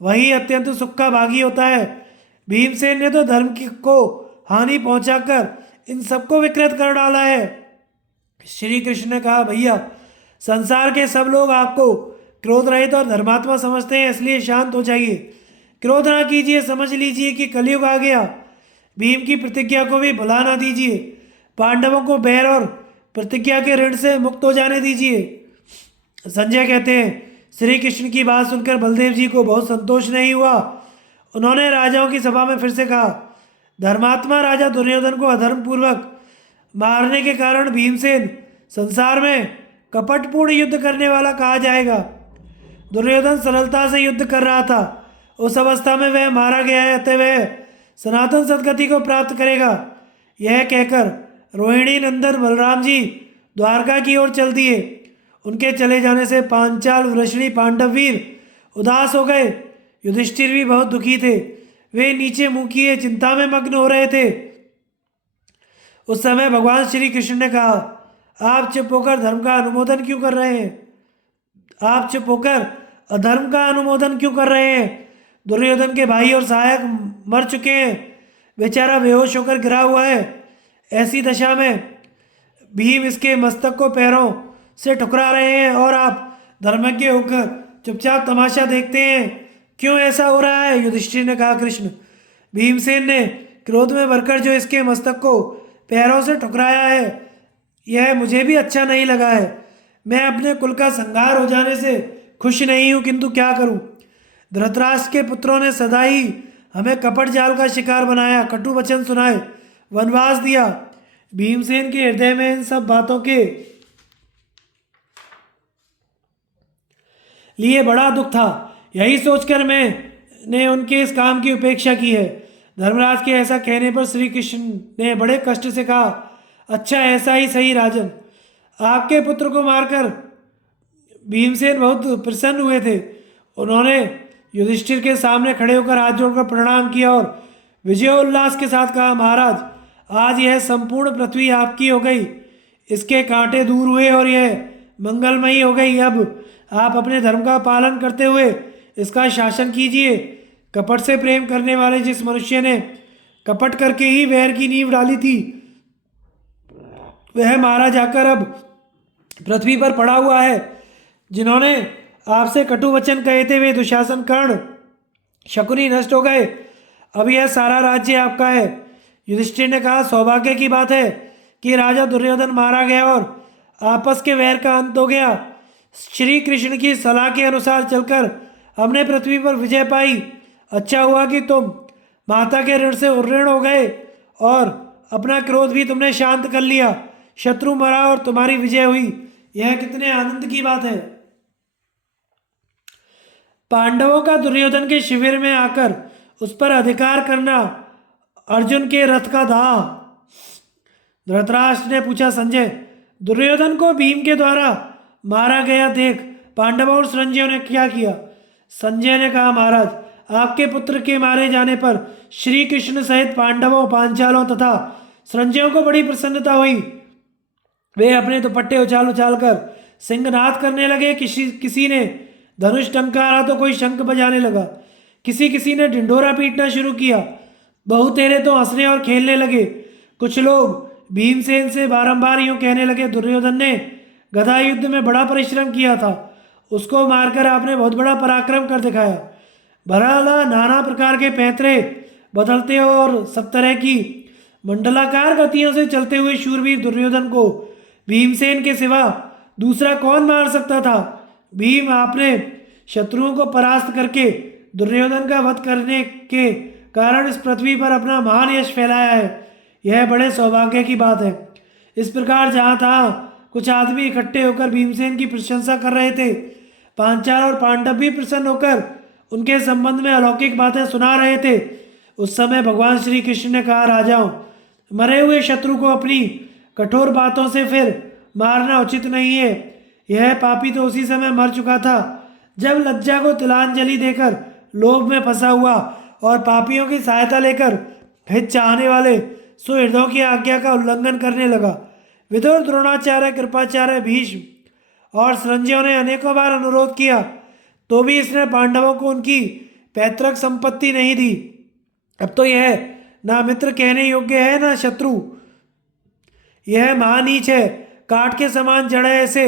वही अत्यंत सुख का भागी होता है। भीमसेन ने तो धर्म को हानि पहुंचाकर इन सबको विकृत कर डाला है। श्री कृष्ण ने कहा, भैया, संसार के सब लोग आपको क्रोध रहित और धर्मात्मा समझते हैं, इसलिए शांत हो जाइए, क्रोध ना कीजिए। समझ लीजिए कि कलयुग आ गया। भीम की प्रतिज्ञा को भी भुला ना दीजिए। पांडवों को बैर और प्रतिज्ञा के ऋण से मुक्त हो जाने दीजिए। संजय कहते हैं, श्री कृष्ण की बात सुनकर बलदेव जी को बहुत संतोष नहीं हुआ। उन्होंने राजाओं की सभा में फिर से कहा, धर्मात्मा राजा दुर्योधन को अधर्मपूर्वक मारने के कारण भीमसेन संसार में कपटपूर्ण युद्ध करने वाला कहा जाएगा। दुर्योधन सरलता से युद्ध कर रहा था, उस अवस्था में वह मारा गया है, अतः वह सनातन सदगति को प्राप्त करेगा। यह कहकर रोहिणी नंदन बलराम जी द्वारका की ओर चल दिए। उनके चले जाने से पांचाल वृषणी पांडव वीर उदास हो गए। युधिष्ठिर भी बहुत दुखी थे। वे नीचे मुंह किए चिंता में मग्न हो रहे थे। उस समय भगवान श्री कृष्ण ने कहा, आप चुप होकर धर्म का अनुमोदन क्यों कर रहे हैं? आप चुप होकर अधर्म का अनुमोदन क्यों कर रहे हैं? दुर्योधन के भाई और सहायक मर चुके हैं, बेचारा बेहोश होकर गिरा हुआ है। ऐसी दशा में भीम इसके मस्तक को पैरों से ठुकरा रहे हैं और आप धर्मज्ञ होकर चुपचाप तमाशा देखते हैं। क्यों ऐसा हो रहा है? युधिष्ठिर ने कहा, कृष्ण, भीमसेन ने क्रोध में भरकर जो इसके मस्तक को पैरों से ठुकराया है, यह मुझे भी अच्छा नहीं लगा है। मैं अपने कुल का संहार हो जाने से खुश नहीं हूँ, किंतु क्या करूँ? धृतराष्ट्र के पुत्रों ने सदा ही हमें कपट जाल का शिकार बनाया, कटु वचन सुनाए, वनवास दिया। भीमसेन के हृदय में इन सब बातों के लिए बड़ा दुख था। यही सोचकर मैंने उनके इस काम की उपेक्षा की है। धर्मराज के ऐसा कहने पर श्री कृष्ण ने बड़े कष्ट से कहा, अच्छा, ऐसा ही सही राजन। आपके पुत्र को मारकर भीमसेन बहुत प्रसन्न हुए थे। उन्होंने युधिष्ठिर के सामने खड़े होकर हाथ जोड़कर प्रणाम किया और विजयोल्लास के साथ कहा, महाराज, आज यह संपूर्ण पृथ्वी आपकी हो गई, इसके कांटे दूर हुए और यह मंगलमयी हो गई। अब आप अपने धर्म का पालन करते हुए इसका शासन कीजिए। कपट से प्रेम करने वाले जिस मनुष्य ने कपट करके ही वैर की नींव डाली थी, वह मारा जाकर अब पृथ्वी पर पड़ा हुआ है। जिन्होंने आपसे कटु वचन कहे थे, वे दुशासन, कर्ण, शकुनी नष्ट हो गए। अब यह सारा राज्य आपका है। युधिष्ठिर ने कहा, सौभाग्य की बात है कि राजा दुर्योधन मारा गया और आपस के वैर का अंत हो गया। श्री कृष्ण की सलाह के अनुसार चलकर हमने पृथ्वी पर विजय पाई। अच्छा हुआ कि तुम माता के ऋण से उऋण हो गए और अपना क्रोध भी तुमने शांत कर लिया। शत्रु मरा और तुम्हारी विजय हुई, यह कितने आनंद की बात है। पांडवों का दुर्योधन के शिविर में आकर उस पर अधिकार करना अर्जुन के रथ का दाह। धृतराष्ट्र ने पूछा, संजय, दुर्योधन को भीम के द्वारा मारा गया देख पांडवों और संजयों ने क्या किया? संजय ने कहा, महाराज, आपके पुत्र के मारे जाने पर श्री कृष्ण सहित पांडवों, पांचालों तथा संजयों को बड़ी प्रसन्नता हुई। वे अपने दुपट्टे उछाल उछाल कर सिंहनाद करने लगे। किसी ने धनुष टंकारा तो कोई शंख बजाने लगा। किसी ने ढिंढोरा पीटना शुरू किया। बहुतेरे तो हंसने और खेलने लगे। कुछ लोग भीमसेन से बारंबार यूं कहने लगे, दुर्योधन ने गदा युद्ध में बड़ा परिश्रम किया था, उसको मारकर आपने बहुत बड़ा पराक्रम कर दिखाया। भला नाना प्रकार के पैंतरे बदलते और सब तरह की मंडलाकार गतियों से चलते हुए शूरवीर दुर्योधन को भीमसेन के सिवा दूसरा कौन मार सकता था? भीम, आपने शत्रुओं को परास्त करके दुर्योधन का वध करने के कारण इस पृथ्वी पर अपना महान यश फैलाया है। यह बड़े सौभाग्य की बात है। इस प्रकार जहाँ तहाँ कुछ आदमी इकट्ठे होकर भीमसेन की प्रशंसा कर रहे थे। पांचाल और पांडव भी प्रसन्न होकर उनके संबंध में अलौकिक बातें सुना रहे थे। उस समय भगवान श्री कृष्ण ने कहा, राजाओं, मरे हुए शत्रु को अपनी कठोर बातों से फिर मारना उचित नहीं है। यह पापी तो उसी समय मर चुका था जब लज्जा को तिलांजलि देकर लोभ में फंसा हुआ और पापियों की सहायता लेकर हित चाहने वाले सुहृदों की आज्ञा का उल्लंघन करने लगा। विदुर, द्रोणाचार्य, कृपाचार्य, भीष्म और संजयों ने अनेकों बार अनुरोध किया तो भी इसने पांडवों को उनकी पैतृक संपत्ति नहीं दी। अब तो यह ना मित्र कहने योग्य है ना शत्रु। यह महानीच है। काट के समान जड़ है। ऐसे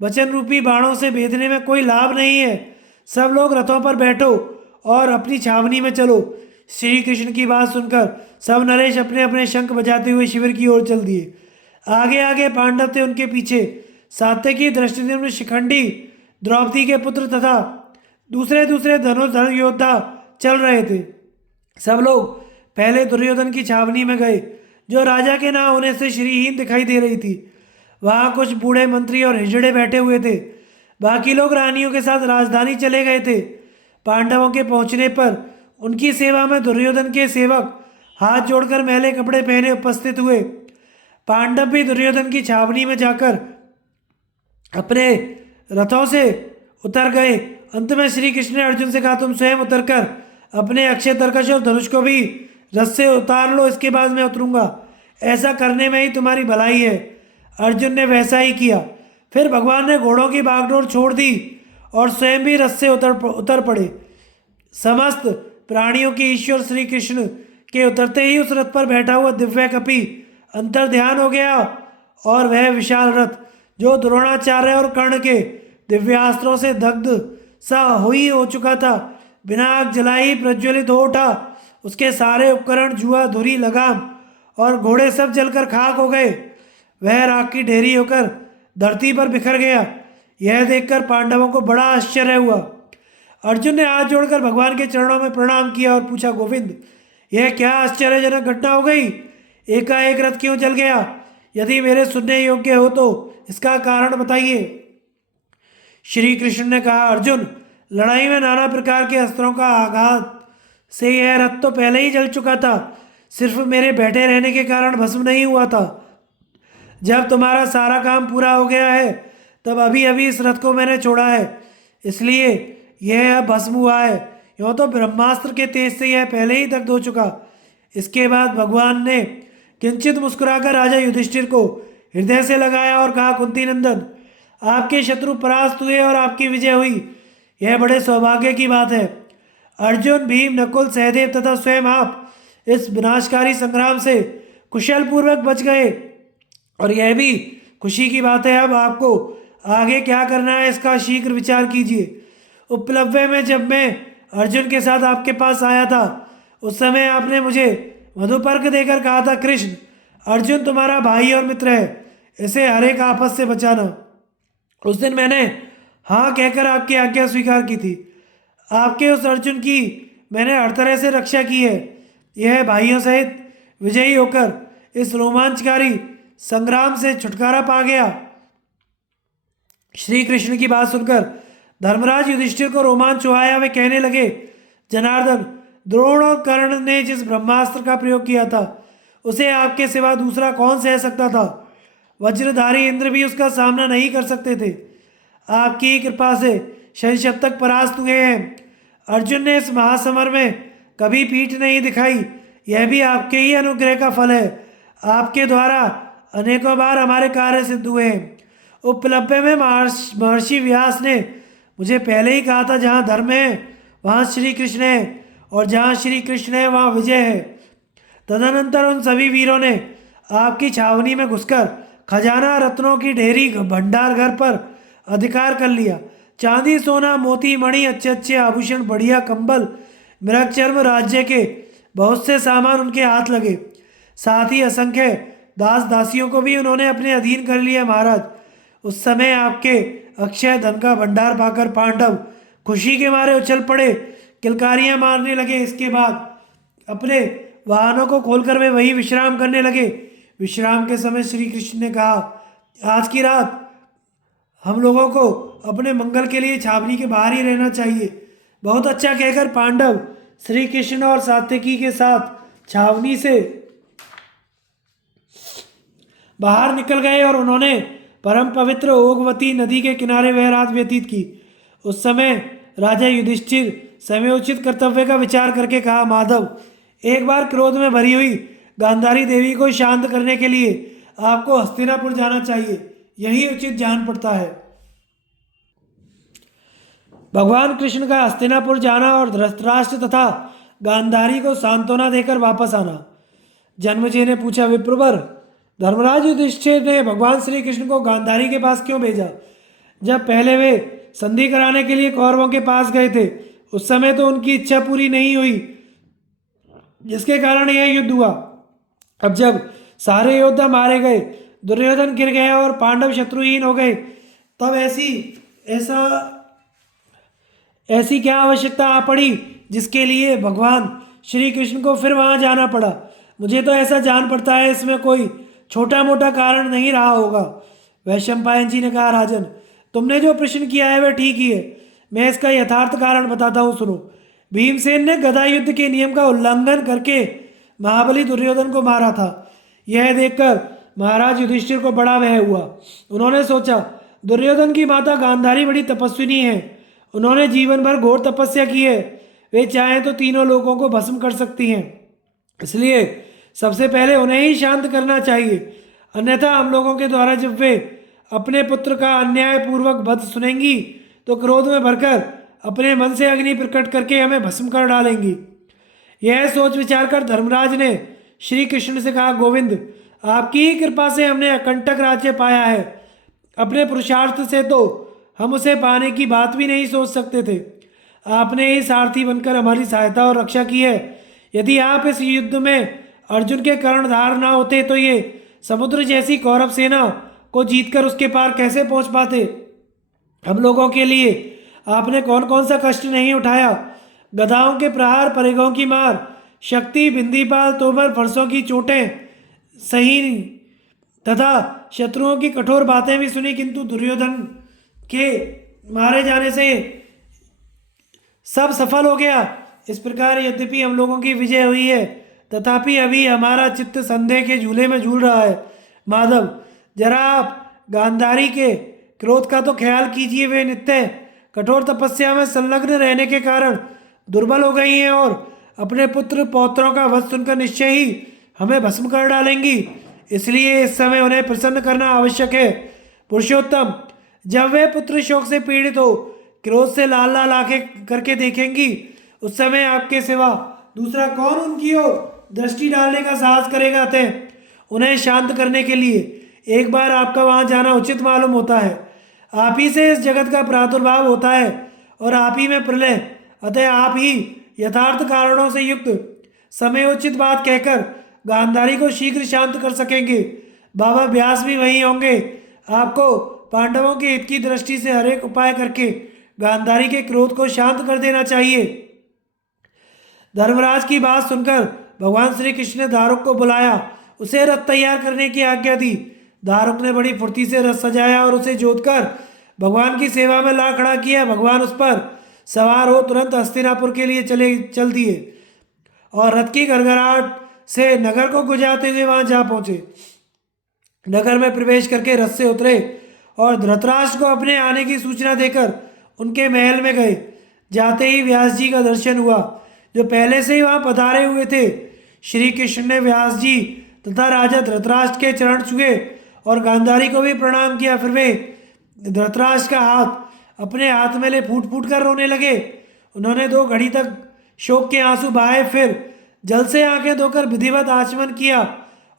वचन रूपी बाणों से भेदने में कोई लाभ नहीं है। सब लोग रथों पर बैठो और अपनी छावनी में चलो। श्री कृष्ण की बात सुनकर सब नरेश अपने अपने शंख बजाते हुए शिविर की ओर चल दिए। आगे आगे पांडव थे, उनके पीछे सात्यकी, धृष्टद्युम्न, शिखंडी, द्रौपदी के पुत्र तथा दूसरे दूसरे धनुर्धर योद्धा चल रहे थे। सब लोग पहले दुर्योधन की छावनी में गए, जो राजा के ना होने से श्रीहीन दिखाई दे रही थी। वहाँ कुछ बूढ़े मंत्री और हिजड़े बैठे हुए थे। बाकी लोग रानियों के साथ राजधानी चले गए थे। पांडवों के पहुंचने पर उनकी सेवा में दुर्योधन के सेवक हाथ जोड़कर मैले कपड़े पहने उपस्थित हुए। पांडव भी दुर्योधन की छावनी में जाकर अपने रथों से उतर गए। अंत में श्री कृष्ण ने अर्जुन से कहा, तुम स्वयं उतरकर अपने अक्षय तरकश और धनुष को भी रथ से उतार लो, इसके बाद मैं उतरूंगा। ऐसा करने में ही तुम्हारी भलाई है। अर्जुन ने वैसा ही किया। फिर भगवान ने घोड़ों की बागडोर छोड़ दी और स्वयं भी रथ से उतर पड़े। समस्त प्राणियों के ईश्वर श्री कृष्ण के उतरते ही उस रथ पर बैठा हुआ दिव्य कपि अंतर ध्यान हो गया और वह विशाल रथ, जो द्रोणाचार्य और कर्ण के दिव्यास्त्रों से दग्ध सा हो चुका था, बिना आग जलाई प्रज्वलित हो उठा। उसके सारे उपकरण, जुआ, धुरी, लगाम और घोड़े सब जलकर खाक हो गए। वह राख की ढेरी होकर धरती पर बिखर गया। यह देखकर पांडवों को बड़ा आश्चर्य हुआ। अर्जुन ने हाथ जोड़कर भगवान के चरणों में प्रणाम किया और पूछा, गोविंद, यह क्या आश्चर्यजनक घटना हो गई? एकाएक रथ क्यों जल गया? यदि मेरे सुनने योग्य हो तो इसका कारण बताइए। श्री कृष्ण ने कहा, अर्जुन, लड़ाई में नाना प्रकार के अस्त्रों का आघात से यह रथ तो पहले ही जल चुका था। सिर्फ मेरे बैठे रहने के कारण भस्म नहीं हुआ था। जब तुम्हारा सारा काम पूरा हो गया है तब अभी अभी इस रथ को मैंने छोड़ा है, इसलिए यह अब भस्म हुआ है। यूँ तो ब्रह्मास्त्र के तेज से यह पहले ही दग्ध हो चुका। इसके बाद भगवान ने किंचित मुस्कुराकर राजा युधिष्ठिर को हृदय से लगाया और कहा, कुंती नंदन, आपके शत्रु परास्त हुए और आपकी विजय हुई, यह बड़े सौभाग्य की बात है। अर्जुन, भीम, नकुल, सहदेव तथा स्वयं आप इस विनाशकारी संग्राम से कुशल पूर्वक बच गए, और यह भी खुशी की बात है। अब आपको आगे क्या करना है इसका शीघ्र विचार कीजिए। उपलब्ध में जब मैं अर्जुन के साथ आपके पास आया था, उस समय आपने मुझे मधुपर्क देकर कहा था, कृष्ण, अर्जुन तुम्हारा भाई और मित्र है, इसे हर एक आपस से बचाना। उस दिन मैंने हाँ कहकर आपकी आज्ञा स्वीकार की थी। आपके उस अर्जुन की मैंने हर तरह से रक्षा की है। यह भाइयों सहित विजयी होकर इस रोमांचकारी संग्राम से छुटकारा पा गया। श्री कृष्ण की बात सुनकर धर्मराज युधिष्ठिर को रोमांच हुआ। वे कहने लगे, जनार्दन, द्रोण और कर्ण ने जिस ब्रह्मास्त्र का प्रयोग किया था, उसे आपके सिवा दूसरा कौन सह सकता था। वज्रधारी इंद्र भी उसका सामना नहीं कर सकते थे। आपकी ही कृपा से शैशव तक परास्त हुए हैं। अर्जुन ने इस महासमर में कभी पीठ नहीं दिखाई, यह भी आपके ही अनुग्रह का फल है। आपके द्वारा अनेकों बार हमारे कार्य सिद्ध हुए हैं। उपलब्ध में महर्षि व्यास ने मुझे पहले ही कहा था, जहाँ धर्म है वहाँ श्री कृष्ण है, और जहाँ श्री कृष्ण है वहाँ विजय है। तदनंतर उन सभी वीरों ने आपकी छावनी में घुसकर खजाना, रत्नों की ढेरी, भंडार घर पर अधिकार कर लिया। चांदी, सोना, मोती, मणि, अच्छे अच्छे आभूषण, बढ़िया कंबल, मृग चर्म, राज्य के बहुत से सामान उनके हाथ लगे। साथ ही असंख्य दास दासियों को भी उन्होंने अपने अधीन कर लिया। महाराज, उस समय आपके अक्षय धन का भंडार पाकर पांडव खुशी के मारे उछल पड़े, किलकारियां मारने लगे। इसके बाद अपने वाहनों को खोलकर वे वहीं विश्राम करने लगे। विश्राम के समय श्री कृष्ण ने कहा, आज की रात हम लोगों को अपने मंगल के लिए छावनी के बाहर ही रहना चाहिए। बहुत अच्छा कहकर पांडव श्री कृष्ण और सात्यकी के साथ छावनी से बाहर निकल गए और उन्होंने परम पवित्र ओगवती नदी के किनारे वह रात व्यतीत की। उस समय राजा युधिष्ठिर समयोचित कर्तव्य का विचार करके कहा, माधव, एक बार क्रोध में भरी हुई गांधारी देवी को शांत करने के लिए आपको हस्तिनापुर जाना चाहिए, यही उचित जान पड़ता है। भगवान कृष्ण का हस्तिनापुर जाना और धृतराष्ट्र तथा गांधारी को सांत्वना देकर वापस आना। जन्मेजय ने पूछा, विप्रवर, धर्मराज युधिष्ठिर ने भगवान श्री कृष्ण को गांधारी के पास क्यों भेजा? जब पहले वे संधि कराने के लिए कौरवों के पास गए थे, उस समय तो उनकी इच्छा पूरी नहीं हुई, जिसके कारण यह युद्ध हुआ। अब जब सारे योद्धा मारे गए, दुर्योधन गिर गया और पांडव शत्रुहीन हो गए, तब ऐसी क्या आवश्यकता आ पड़ी जिसके लिए भगवान श्री कृष्ण को फिर वहां जाना पड़ा? मुझे तो ऐसा जान पड़ता है इसमें कोई छोटा मोटा कारण नहीं रहा होगा। वैशंपायन जी ने कहा, राजन, तुमने जो प्रश्न किया है वह ठीक ही है। मैं इसका यथार्थ कारण बताता हूँ, सुनो। भीमसेन ने गदा युद्ध के नियम का उल्लंघन करके महाबली दुर्योधन को मारा था। यह देखकर महाराज युधिष्ठिर को बड़ा भय हुआ। उन्होंने सोचा, दुर्योधन की माता गांधारी बड़ी तपस्विनी है, उन्होंने जीवन भर घोर तपस्या की है, वे चाहें तो तीनों लोगों को भस्म कर सकती हैं, इसलिए सबसे पहले उन्हें ही शांत करना चाहिए। अन्यथा हम लोगों के द्वारा जब वे अपने पुत्र का अन्यायपूर्वक वध सुनेंगी तो क्रोध में भरकर अपने मन से अग्नि प्रकट करके हमें भस्म कर डालेंगी। यह सोच विचार कर धर्मराज ने श्री कृष्ण से कहा, गोविंद, आपकी ही कृपा से हमने अकंटक राज्य पाया है। अपने पुरुषार्थ से तो हम उसे पाने की बात भी नहीं सोच सकते थे। आपने ही सारथी बनकर हमारी सहायता और रक्षा की है। यदि आप इस युद्ध में अर्जुन के कर्णधार ना होते तो ये समुद्र जैसी कौरव सेना को जीतकर उसके पार कैसे पहुंच पाते? हम लोगों के लिए आपने कौन कौन सा कष्ट नहीं उठाया। गदाओं के प्रहार, परिघों की मार, शक्ति, बिंदीपाल, तोमर, फरसों की चोटें सही तथा शत्रुओं की कठोर बातें भी सुनी, किंतु दुर्योधन के मारे जाने से सब सफल हो गया। इस प्रकार यद्यपि हम लोगों की विजय हुई है, तथापि अभी हमारा चित्त संदेह के झूले में झूल रहा है। माधव, जरा आप गांधारी के क्रोध का तो ख्याल कीजिए, वे नित्य कठोर तपस्या में संलग्न रहने के कारण दुर्बल हो गई हैं और अपने पुत्र पौत्रों का वध सुनकर निश्चय ही हमें भस्म कर डालेंगी। इसलिए इस समय उन्हें प्रसन्न करना आवश्यक है। पुरुषोत्तम, जब वे पुत्र शोक से पीड़ित हो क्रोध से लाल लाल आंखें करके देखेंगी, उस समय आपके सिवा दूसरा कौन उनकी ओर दृष्टि डालने का साहस करेगा। अतः उन्हें शांत करने के लिए एक बार आपका वहां जाना उचित मालूम होता है। आप ही से इस जगत का प्रादुर्भाव होता है और आप ही में प्रलय। अतः आप ही यथार्थ कारणों से युक्त समयोचित बात कहकर गांधारी को शीघ्र शांत कर सकेंगे। बाबा व्यास भी वहीं होंगे। आपको पांडवों के हित की दृष्टि से हरेक उपाय करके गांधारी के क्रोध को शांत कर देना चाहिए। धर्मराज की बात सुनकर भगवान श्री कृष्ण ने दारुक को बुलाया, उसे रथ तैयार करने की आज्ञा दी। दारुक ने बड़ी फुर्ती से रथ सजाया और उसे जोतकर भगवान की सेवा में ला खड़ा किया। भगवान उस पर सवार हो तुरंत हस्तिनापुर के लिए चल दिए और रथ की गड़गड़ाहट से नगर को गुजारते हुए वहां जा पहुंचे। नगर में प्रवेश करके रथ से उतरे और धृतराष्ट्र को अपने आने की सूचना देकर उनके महल में गए। जाते ही व्यास जी का दर्शन हुआ, जो पहले से ही वहां पधारे हुए थे। श्री कृष्ण ने व्यास जी तथा राजा धृतराष्ट्र के चरण छुए और गांधारी को भी प्रणाम किया। फिर वे धृतराष्ट्र का हाथ अपने हाथ में ले फूट फूट कर रोने लगे। उन्होंने 2 घड़ी तक शोक के आंसू बहाए, फिर जल से आंखें धोकर विधिवत आचमन किया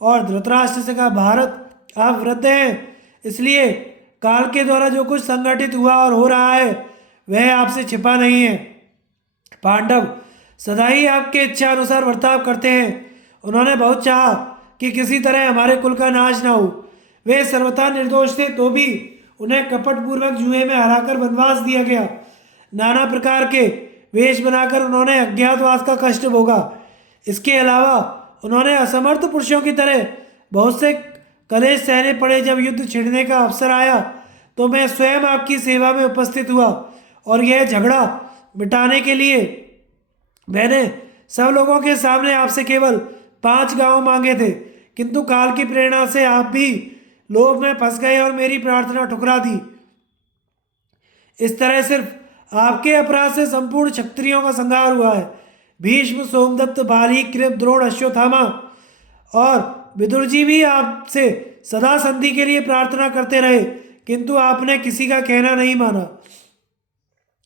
और धृतराष्ट्र से कहा, भारत, आप वृद्ध हैं, इसलिए काल के द्वारा जो कुछ संगठित हुआ और हो रहा है वह आपसे छिपा नहीं है। पांडव सदा ही आपके इच्छा अनुसार बर्ताव करते हैं। उन्होंने बहुत चाहा कि किसी तरह हमारे कुल का नाश न हो। वे सर्वथा निर्दोष थे, तो भी उन्हें कपटपूर्वक जुए में हराकर वनवास दिया गया। नाना प्रकार के वेश बनाकर उन्होंने अज्ञातवास का कष्ट भोगा। इसके अलावा उन्होंने असमर्थ पुरुषों की तरह बहुत से कलेश सहने पड़े। जब युद्ध छिड़ने का अवसर आया तो मैं स्वयं आपकी सेवा में उपस्थित हुआ और यह झगड़ा मिटाने के लिए मैंने सब लोगों के सामने आपसे केवल 5 गांव मांगे थे, किंतु काल की प्रेरणा से आप भी लोभ में फंस गए और मेरी प्रार्थना ठुकरा दी। इस तरह सिर्फ आपके अपराध से संपूर्ण क्षत्रियों का संहार हुआ है। भीष्म, सोमदत्त, बाली, कृप, द्रोण, अश्वत्थामा और विदुर जी भी आपसे सदा संधि के लिए प्रार्थना करते रहे, किंतु आपने किसी का कहना नहीं माना।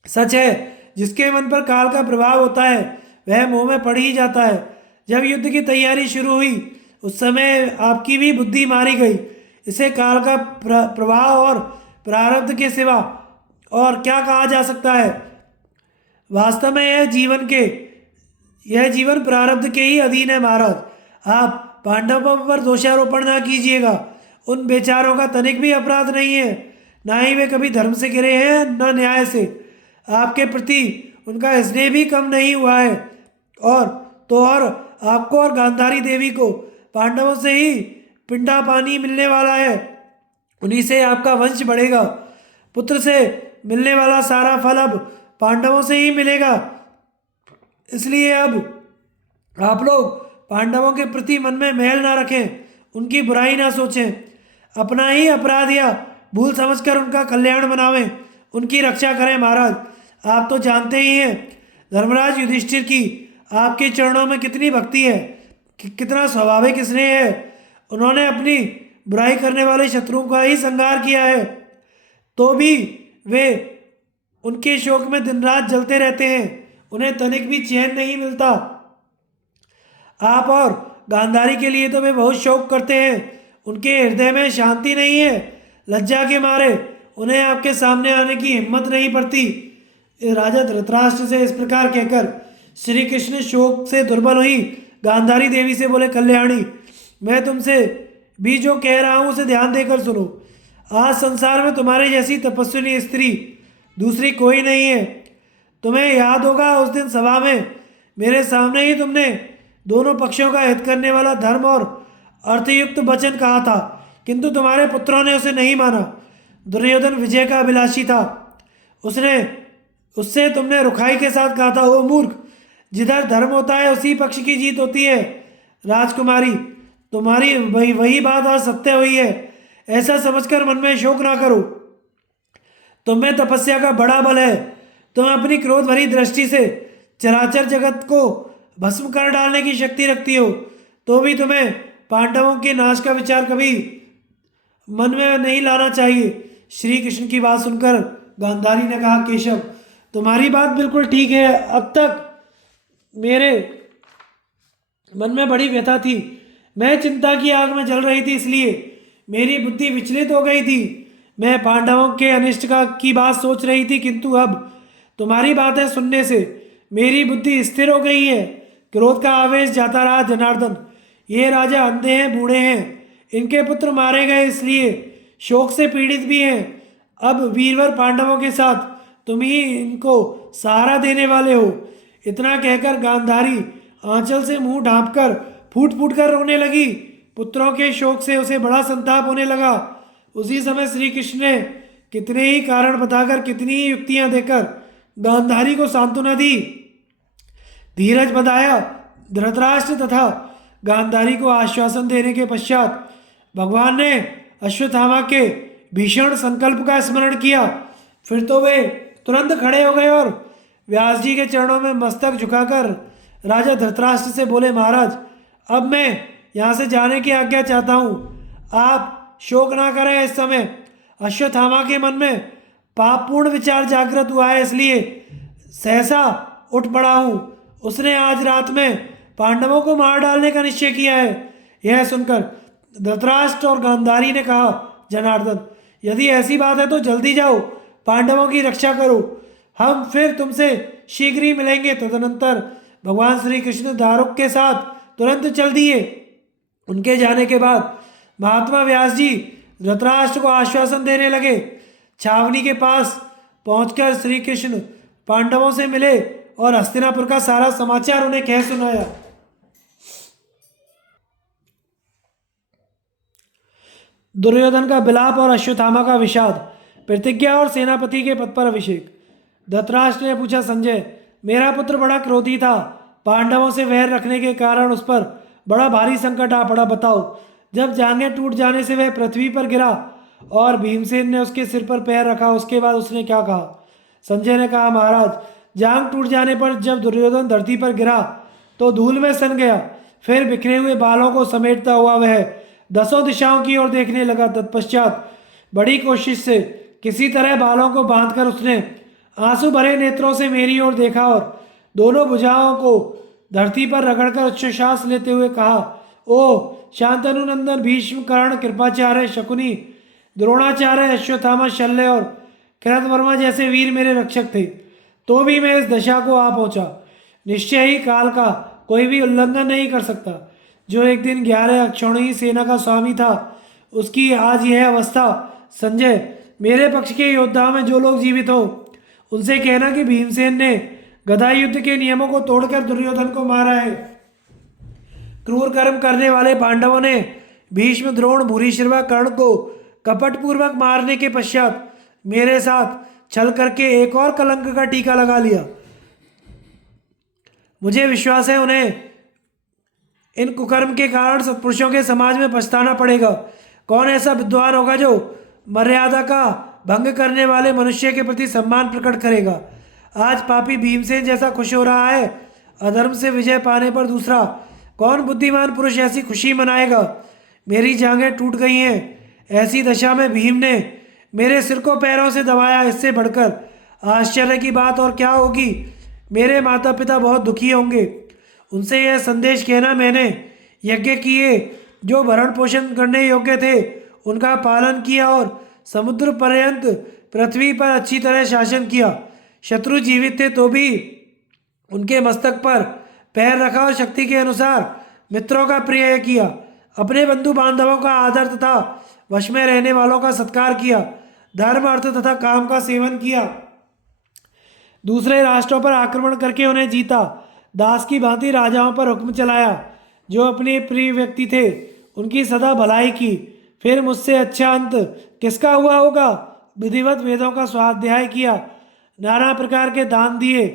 सच है, जिसके मन पर काल का प्रभाव होता है वह मोह में पड़ ही जाता है। जब युद्ध की तैयारी शुरू हुई उस समय आपकी भी बुद्धि मारी गई। इसे काल का प्रभाव और प्रारब्ध के सिवा और क्या कहा जा सकता है। वास्तव में यह जीवन प्रारब्ध के ही अधीन है। महाराज, आप पांडवों पर दोषारोपण ना कीजिएगा। उन बेचारों का तनिक भी अपराध नहीं है, ना ही वे कभी धर्म से गिरे हैं न न्याय से। आपके प्रति उनका स्नेह भी कम नहीं हुआ है। और आपको और गांधारी देवी को पांडवों से ही पिंडा पानी मिलने वाला है, उन्हीं से आपका वंश बढ़ेगा। पुत्र से मिलने वाला सारा फल अब पांडवों से ही मिलेगा। इसलिए अब आप लोग पांडवों के प्रति मन में मैल ना रखें, उनकी बुराई ना सोचें, अपना ही अपराध या भूल समझकर उनका कल्याण बनावें, उनकी रक्षा करें। महाराज, आप तो जानते ही हैं धर्मराज युधिष्ठिर की आपके चरणों में कितनी भक्ति है, कितना स्वाभाविक स्नेह है। उन्होंने अपनी बुराई करने वाले शत्रुओं का ही संहार किया है, तो भी वे उनके शोक में दिन रात जलते रहते हैं, उन्हें तनिक भी चैन नहीं मिलता। आप और गांधारी के लिए तो वे बहुत शौक करते हैं, उनके हृदय में शांति नहीं है। लज्जा के मारे उन्हें आपके सामने आने की हिम्मत नहीं पड़ती। राजा धृतराष्ट्र से इस प्रकार कहकर श्री कृष्ण शोक से दुर्बल हुई गांधारी देवी से बोले, कल्याणी, मैं तुमसे भी जो कह रहा हूँ उसे ध्यान देकर सुनो। आज संसार में तुम्हारे जैसी तपस्विनी स्त्री दूसरी कोई नहीं है। तुम्हें याद होगा उस दिन सभा में मेरे सामने ही तुमने दोनों पक्षों का हित करने वाला धर्म और अर्थयुक्त वचन कहा था, किंतु तुम्हारे पुत्रों ने उसे नहीं माना। दुर्योधन विजय का अभिलाषी था, उससे तुमने रुखाई के साथ कहा था, ओ मूर्ख, जिधर धर्म होता है उसी पक्ष की जीत होती है। राजकुमारी, तुम्हारी वही बात आज सत्य हुई है, ऐसा समझकर मन में शोक ना करो। तुम में तपस्या का बड़ा बल है। तुम अपनी क्रोध भरी दृष्टि से चराचर जगत को भस्म कर डालने की शक्ति रखती हो, तो भी तुम्हें पांडवों के नाश का विचार कभी मन में नहीं लाना चाहिए। श्री कृष्ण की बात सुनकर गांधारी ने कहा, केशव, तुम्हारी बात बिल्कुल ठीक है। अब तक मेरे मन में बड़ी व्यथा थी। मैं चिंता की आग में जल रही थी, इसलिए मेरी बुद्धि विचलित हो गई थी। मैं पांडवों के अनिष्ट की बात सोच रही थी, किंतु अब तुम्हारी बातें सुनने से मेरी बुद्धि स्थिर हो गई है। क्रोध का आवेश जाता रहा। जनार्दन, ये राजा अंधे हैं, बूढ़े हैं, इनके पुत्र मारे गए, इसलिए शोक से पीड़ित भी हैं। अब वीरवर पांडवों के साथ तुम ही इनको सहारा देने वाले हो। इतना कहकर गांधारी आंचल से मुंह ढांपकर फूट फूट कर रोने लगी। पुत्रों के शोक से उसे बड़ा संताप होने लगा। उसी समय श्री कृष्ण ने कितने ही कारण बताकर, कितनी ही युक्तियां देकर गांधारी को सांत्वना दी, धीरज बंधाया। धृतराष्ट्र तथा गांधारी को आश्वासन देने के पश्चात भगवान ने अश्वत्थामा के भीषण संकल्प का स्मरण किया। फिर तो वे तुरंत खड़े हो गए और व्यास जी के चरणों में मस्तक झुकाकर राजा धृतराष्ट्र से बोले, महाराज, अब मैं यहाँ से जाने की आज्ञा चाहता हूँ। आप शोक ना करें। इस समय अश्वत्थामा के मन में पापपूर्ण विचार जागृत हुआ है, इसलिए सहसा उठ पड़ा हूँ। उसने आज रात में पांडवों को मार डालने का निश्चय किया है। यह सुनकर धृतराष्ट्र और गांधारी ने कहा, जनार्दन, यदि ऐसी बात है तो जल्दी जाओ, पांडवों की रक्षा करो। हम फिर तुमसे शीघ्र ही मिलेंगे। तदनंतर भगवान श्री कृष्ण दारुक के साथ तुरंत चल दिए। उनके जाने के बाद महात्मा व्यास जी धृतराष्ट्र को आश्वासन देने लगे। छावनी के पास पहुंचकर श्री कृष्ण पांडवों से मिले और हस्तिनापुर का सारा समाचार उन्हें कह सुनाया। दुर्योधन का विलाप और अश्वत्थामा का विषाद, प्रतिज्ञा और सेनापति के पद पर अभिषेक। धृतराष्ट्र ने पूछा, संजय, मेरा पुत्र बड़ा क्रोधी था। पांडवों से वैर रखने के कारण उस पर बड़ा भारी संकट आ पड़ा। बताओ, जब जांघें टूट जाने से वह पृथ्वी पर गिरा और भीमसेन ने उसके सिर पर पैर रखा, उसके बाद उसने क्या कहा? संजय ने कहा, महाराज, जांघ टूट जाने पर जब दुर्योधन धरती पर गिरा तो धूल में सन गया। फिर बिखरे हुए बालों को समेटता हुआ वह 10 दिशाओं की ओर देखने लगा। तत्पश्चात बड़ी कोशिश से किसी तरह बालों को बांधकर उसने आंसू भरे नेत्रों से मेरी ओर देखा और दोनों भुजाओं को धरती पर रगड़कर उच्छ्वास लेते हुए कहा, ओ शांतनु नंदन भीष्म, कर्ण, कृपाचार्य, शकुनी, द्रोणाचार्य, अश्वत्थामा, शल्य और कृतवर्मा जैसे वीर मेरे रक्षक थे, तो भी मैं इस दशा को आ पहुंचा। निश्चय ही काल का कोई भी उल्लंघन नहीं कर सकता। जो एक दिन 11 अक्षौहिणी सेना का स्वामी था, उसकी आज यह अवस्था। संजय, मेरे पक्ष के योद्धाओं में जो लोग जीवित हो उनसे कहना कि भीमसेन ने गदा युद्ध के नियमों को तोड़कर दुर्योधन को मारा है। क्रूर कर्म करने वाले पांडवों ने भीष्म, द्रोण, भूरिश्रवा, कर्ण को कपटपूर्वक मारने के पश्चात मेरे साथ छल करके एक और कलंक का टीका लगा लिया। मुझे विश्वास है उन्हें इन कुकर्म के कारण सत्पुरुषों के समाज में पछताना पड़ेगा। कौन ऐसा विद्वान होगा जो मर्यादा का भंग करने वाले मनुष्य के प्रति सम्मान प्रकट करेगा? आज पापी भीमसेन जैसा खुश हो रहा है अधर्म से विजय पाने पर, दूसरा कौन बुद्धिमान पुरुष ऐसी खुशी मनाएगा? मेरी जांघें टूट गई हैं। ऐसी दशा में भीम ने मेरे सिर को पैरों से दबाया। इससे बढ़कर आश्चर्य की बात और क्या होगी? मेरे माता पिता बहुत दुखी होंगे। उनसे यह संदेश कहना, मैंने यज्ञ किए जो भरण पोषण करने योग्य थे उनका पालन किया और समुद्र पर्यंत पृथ्वी पर अच्छी तरह शासन किया। शत्रु जीवित थे तो भी उनके मस्तक पर पैर रखा और शक्ति के अनुसार मित्रों का प्रिय किया। अपने बंधु बांधवों का आदर तथा वश में रहने वालों का सत्कार किया। धर्म, अर्थ तथा काम का सेवन किया। दूसरे राष्ट्रों पर आक्रमण करके उन्हें जीता। दास की भांति राजाओं पर हुक्म चलाया। जो अपने प्रिय व्यक्ति थे उनकी सदा भलाई की। फिर मुझसे अच्छा अंत किसका हुआ होगा? विधिवत वेदों का स्वाध्याय किया, नाना प्रकार के दान दिए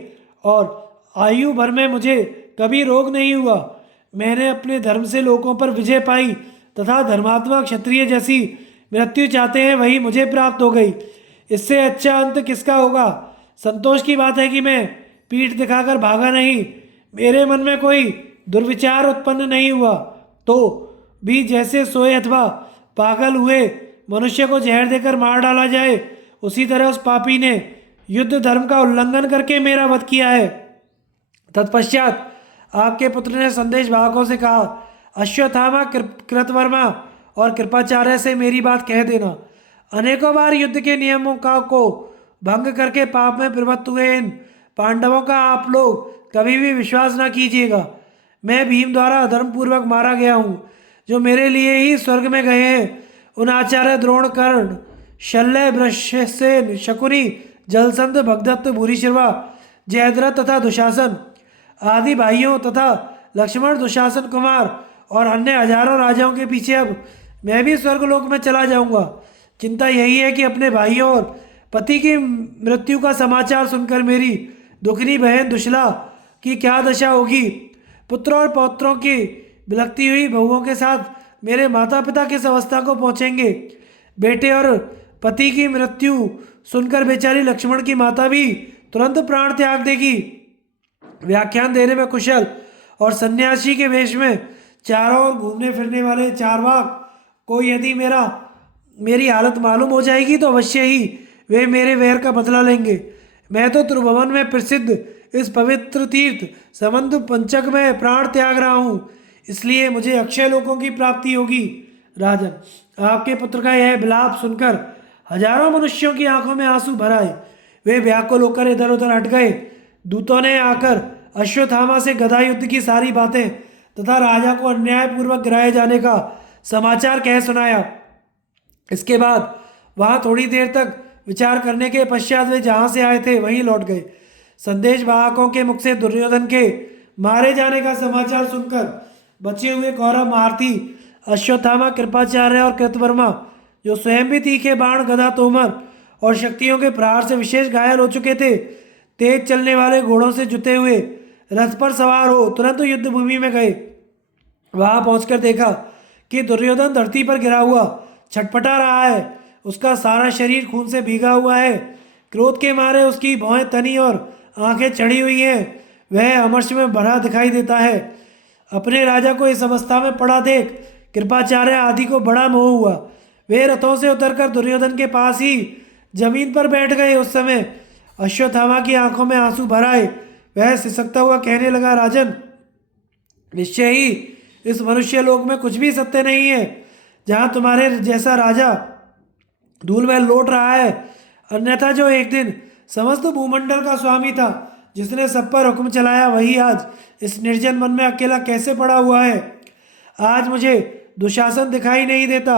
और आयु भर में मुझे कभी रोग नहीं हुआ। मैंने अपने धर्म से लोगों पर विजय पाई तथा धर्मात्मा क्षत्रिय जैसी मृत्यु चाहते हैं वही मुझे प्राप्त हो गई। इससे अच्छा अंत किसका होगा। संतोष की बात है कि मैं पीठ दिखाकर भागा नहीं, मेरे मन में कोई दुर्विचार उत्पन्न नहीं हुआ, तो भी जैसे सोए अथवा पागल हुए मनुष्य को जहर देकर मार डाला जाए, उसी तरह उस पापी ने युद्ध धर्म का उल्लंघन करके मेरा वध किया है। तत्पश्चात आपके पुत्र ने संदेश वाहकों से कहा, अश्वत्थामा, कृतवर्मा और कृपाचार्य से मेरी बात कह देना। अनेकों बार युद्ध के नियमों का को भंग करके पाप में प्रवृत्त हुए इन पांडवों का आप लोग कभी भी विश्वास न कीजिएगा। मैं भीम द्वारा अधर्मपूर्वक मारा गया हूँ, जो मेरे लिए ही स्वर्ग में गए हैं। उन आचार्य द्रोण, कर्ण, शल्य, वृषसेन, शकुनी, जलसंध, भगदत्त, भूरिश्रवा, जयद्रथ तथा दुशासन आदि भाइयों तथा लक्ष्मण, दुशासन कुमार और अन्य हजारों राजाओं के पीछे अब मैं भी स्वर्गलोक में चला जाऊंगा। चिंता यही है कि अपने भाइयों और पति की मृत्यु का समाचार सुनकर मेरी दुखनी बहन दुशला की क्या दशा होगी। पुत्र और पौत्रों की बिलखती हुई बहुओं के साथ मेरे माता पिता किस अवस्था को पहुँचेंगे। बेटे और पति की मृत्यु सुनकर बेचारी लक्ष्मण की माता भी तुरंत प्राण त्याग देगी। व्याख्यान देने में कुशल और सन्यासी के वेश में चारों ओर घूमने फिरने वाले चारवाक को यदि मेरी हालत मालूम हो जाएगी तो अवश्य ही वे मेरे वैर का बदला लेंगे। मैं तो त्रिभुवन में प्रसिद्ध इस पवित्र तीर्थ संबंध पंचक में प्राण त्याग रहा हूँ, इसलिए मुझे अक्षय लोकों की प्राप्ति होगी। राजन, आपके पुत्र का यह विलाप सुनकर हजारों मनुष्यों की आंखों में आंसू भर आए। वे व्याकुल होकर इधर उधर हट गए। दूतों ने आकर अश्वत्थामा से गदा युद्ध की सारी बातें तथा राजा को अन्यायपूर्वक गिराए जाने का समाचार कह सुनाया। इसके बाद वहां थोड़ी देर तक विचार करने के पश्चात वे जहां से आए थे वहीं लौट गए। संदेश वाहकों के मुख से दुर्योधन के मारे जाने का समाचार सुनकर बचे हुए कौरव महारथी अश्वत्थामा, कृपाचार्य और कृतवर्मा, जो स्वयं भी तीखे बाण, गदा, तोमर और शक्तियों के प्रहार से विशेष घायल हो चुके थे, तेज चलने वाले घोड़ों से जुते हुए रथ पर सवार हो तुरंत युद्ध भूमि में गए। वहां पहुंचकर देखा कि दुर्योधन धरती पर गिरा हुआ छटपटा रहा है। उसका सारा शरीर खून से भीगा हुआ है। क्रोध के मारे उसकी भौहें तनी और आंखें चढ़ी हुई हैं। वह अमर्ष में भरा दिखाई देता है। अपने राजा को इस अवस्था में पड़ा देख कृपाचार्य आदि को बड़ा मोह हुआ। वे रथों से उतरकर दुर्योधन के पास ही जमीन पर बैठ गए। उस समय अश्वत्थामा की आंखों में आंसू भर आए। वह सिसकता हुआ कहने लगा, राजन, निश्चय ही इस मनुष्य लोक में कुछ भी सत्य नहीं है, जहाँ तुम्हारे जैसा राजा धूल में लौट रहा है। अन्यथा जो एक दिन समस्त भूमंडल का स्वामी था, जिसने सब पर हुक्म चलाया, वही आज इस निर्जन मन में अकेला कैसे पड़ा हुआ है। आज मुझे दुशासन दिखाई नहीं देता।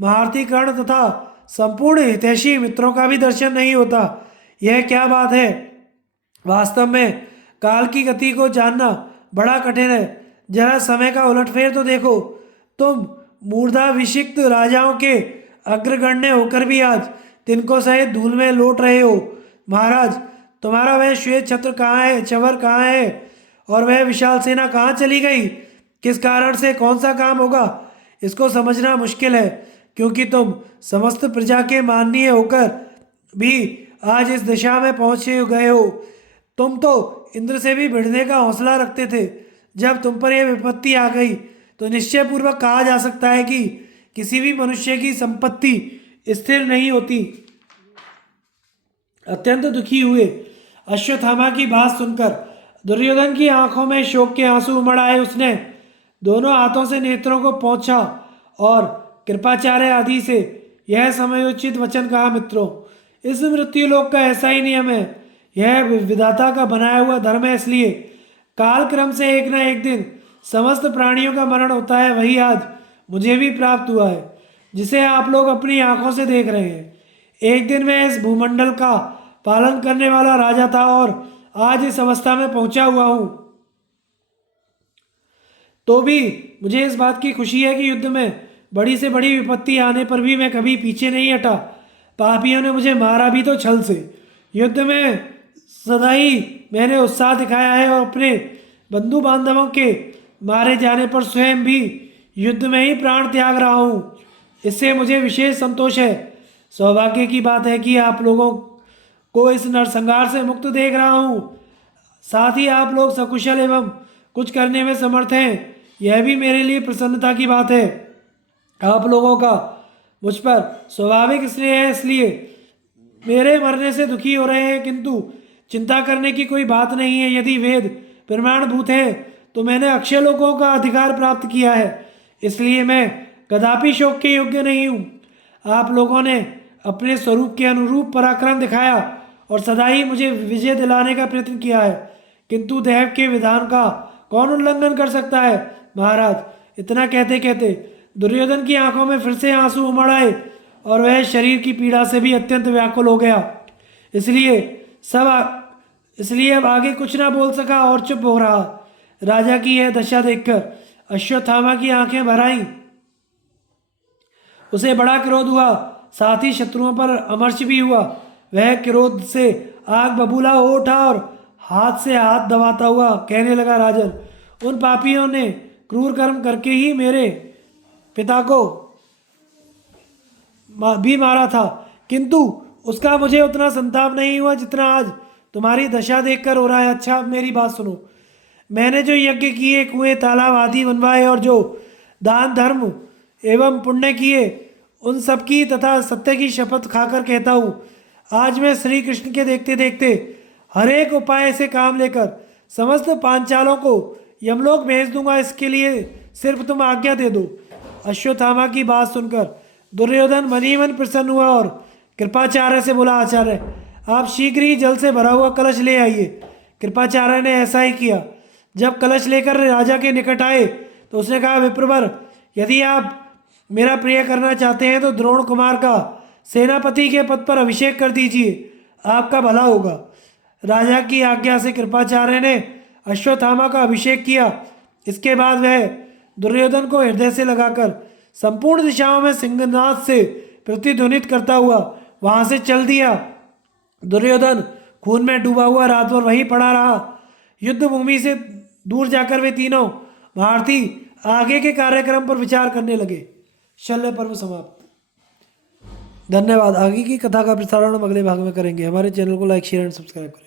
महारथी कर्ण तथा संपूर्ण हितैषी मित्रों का भी दर्शन नहीं होता। यह क्या बात है। वास्तव में काल की गति को जानना बड़ा कठिन है। जरा समय का उलटफेर तो देखो। तुम मूर्धाभिषिक्त राजाओं के अग्रगण्य होकर भी आज तिनको सहित धूल में लौट रहे हो। महाराज, तुम्हारा वह श्वेत छत्र कहाँ है, चवर कहाँ है, और वह विशाल सेना कहाँ चली गई। किस कारण से कौन सा काम होगा, इसको समझना मुश्किल है, क्योंकि तुम समस्त प्रजा के माननीय होकर भी आज इस दिशा में पहुँचे गए हो। तुम तो इंद्र से भी भिड़ने का हौसला रखते थे। जब तुम पर यह विपत्ति आ गई तो निश्चय पूर्वक कहा जा सकता है कि किसी भी मनुष्य की संपत्ति स्थिर नहीं होती। अत्यंत दुखी हुए अश्वत्थामा की बात सुनकर दुर्योधन की आंखों में शोक के आंसू उमड़ आए। उसने दोनों हाथों से नेत्रों को पोंछा और कृपाचार्य आदि से यह समयोचित वचन कहा, मित्रों, इस मृत्यु लोक का ऐसा ही नियम है। यह विधाता का बनाया हुआ धर्म है। इसलिए काल क्रम से एक न एक दिन समस्त प्राणियों का मरण होता है। वही आज मुझे भी प्राप्त हुआ है, जिसे आप लोग अपनी आंखों से देख रहे हैं। एक दिन मैं इस भूमंडल का पालन करने वाला राजा था और आज इस अवस्था में पहुंचा हुआ हूं। तो भी मुझे इस बात की खुशी है कि युद्ध में बड़ी से बड़ी विपत्ति आने पर भी मैं कभी पीछे नहीं हटा। पापियों ने मुझे मारा भी तो छल से। युद्ध में सदा ही मैंने उत्साह दिखाया है और अपने बंधु बांधवों के मारे जाने पर स्वयं भी युद्ध में ही प्राण त्याग रहा हूँ। इससे मुझे विशेष संतोष है। सौभाग्य की बात है कि आप लोगों को इस नरसंहार से मुक्त देख रहा हूँ। साथ ही आप लोग सकुशल एवं कुछ करने में समर्थ हैं, यह भी मेरे लिए प्रसन्नता की बात है। आप लोगों का मुझ पर स्वाभाविक स्नेह है, इसलिए मेरे मरने से दुखी हो रहे हैं, किंतु चिंता करने की कोई बात नहीं है। यदि वेद प्रमाणभूत है तो मैंने अक्षय लोकों का अधिकार प्राप्त किया है, इसलिए मैं कदापि शोक के योग्य नहीं हूँ। आप लोगों ने अपने स्वरूप के अनुरूप पराक्रम दिखाया और सदा ही मुझे विजय दिलाने का प्रयत्न किया है, किंतु दैव के विधान का कौन उल्लंघन कर सकता है। महाराज, इतना कहते कहते दुर्योधन की आंखों में फिर से आंसू उमड़ आए और वह शरीर की पीड़ा से भी अत्यंत व्याकुल हो गया। इसलिए इसलिए अब आगे कुछ ना बोल सका और चुप हो रहा। राजा की यह दशा देखकर अश्वत्थामा की आंखें भर आईं। उसे बड़ा क्रोध हुआ, साथ ही शत्रुओं पर अमर्ष भी हुआ। वह क्रोध से आग बबूला हो उठा और हाथ से हाथ दबाता हुआ कहने लगा, राजन, उन पापियों ने क्रूर कर्म करके ही मेरे पिता को भी मारा था, किंतु उसका मुझे उतना संताप नहीं हुआ जितना आज तुम्हारी दशा देखकर हो रहा है। अच्छा, अब मेरी बात सुनो। मैंने जो यज्ञ किए, कुएं तालाब आदि बनवाए और जो दान धर्म एवं पुण्य किए, उन सब की तथा सत्य की शपथ खाकर कहता हूँ, आज मैं श्री कृष्ण के देखते देखते हर एक उपाय से काम लेकर समस्त पांचालों को यमलोक भेज दूंगा। इसके लिए सिर्फ तुम आज्ञा दे दो। अश्वत्थामा की बात सुनकर दुर्योधन मन ही मन प्रसन्न हुआ और कृपाचार्य से बोला, आचार्य, आप शीघ्र ही जल से भरा हुआ कलश ले आइए। कृपाचार्य ने ऐसा ही किया। जब कलश लेकर राजा के निकट आए तो उसने कहा, विप्रवर, यदि आप मेरा प्रिय करना चाहते हैं तो द्रोण कुमार का सेनापति के पद पर अभिषेक कर दीजिए, आपका भला होगा। राजा की आज्ञा से कृपाचार्य ने अश्वत्थामा का अभिषेक किया। इसके बाद वह दुर्योधन को हृदय से लगाकर संपूर्ण दिशाओं में सिंहनाद से प्रतिध्वनित करता हुआ वहां से चल दिया। दुर्योधन खून में डूबा हुआ रात भर वहीं पड़ा रहा। युद्ध भूमि से दूर जाकर वे तीनों भारती आगे के कार्यक्रम पर विचार करने लगे। शल्य पर्व समाप्त। धन्यवाद। आगे की कथा का प्रसारण हम अगले भाग में करेंगे। हमारे चैनल को लाइक, शेयर एंड सब्सक्राइब करें।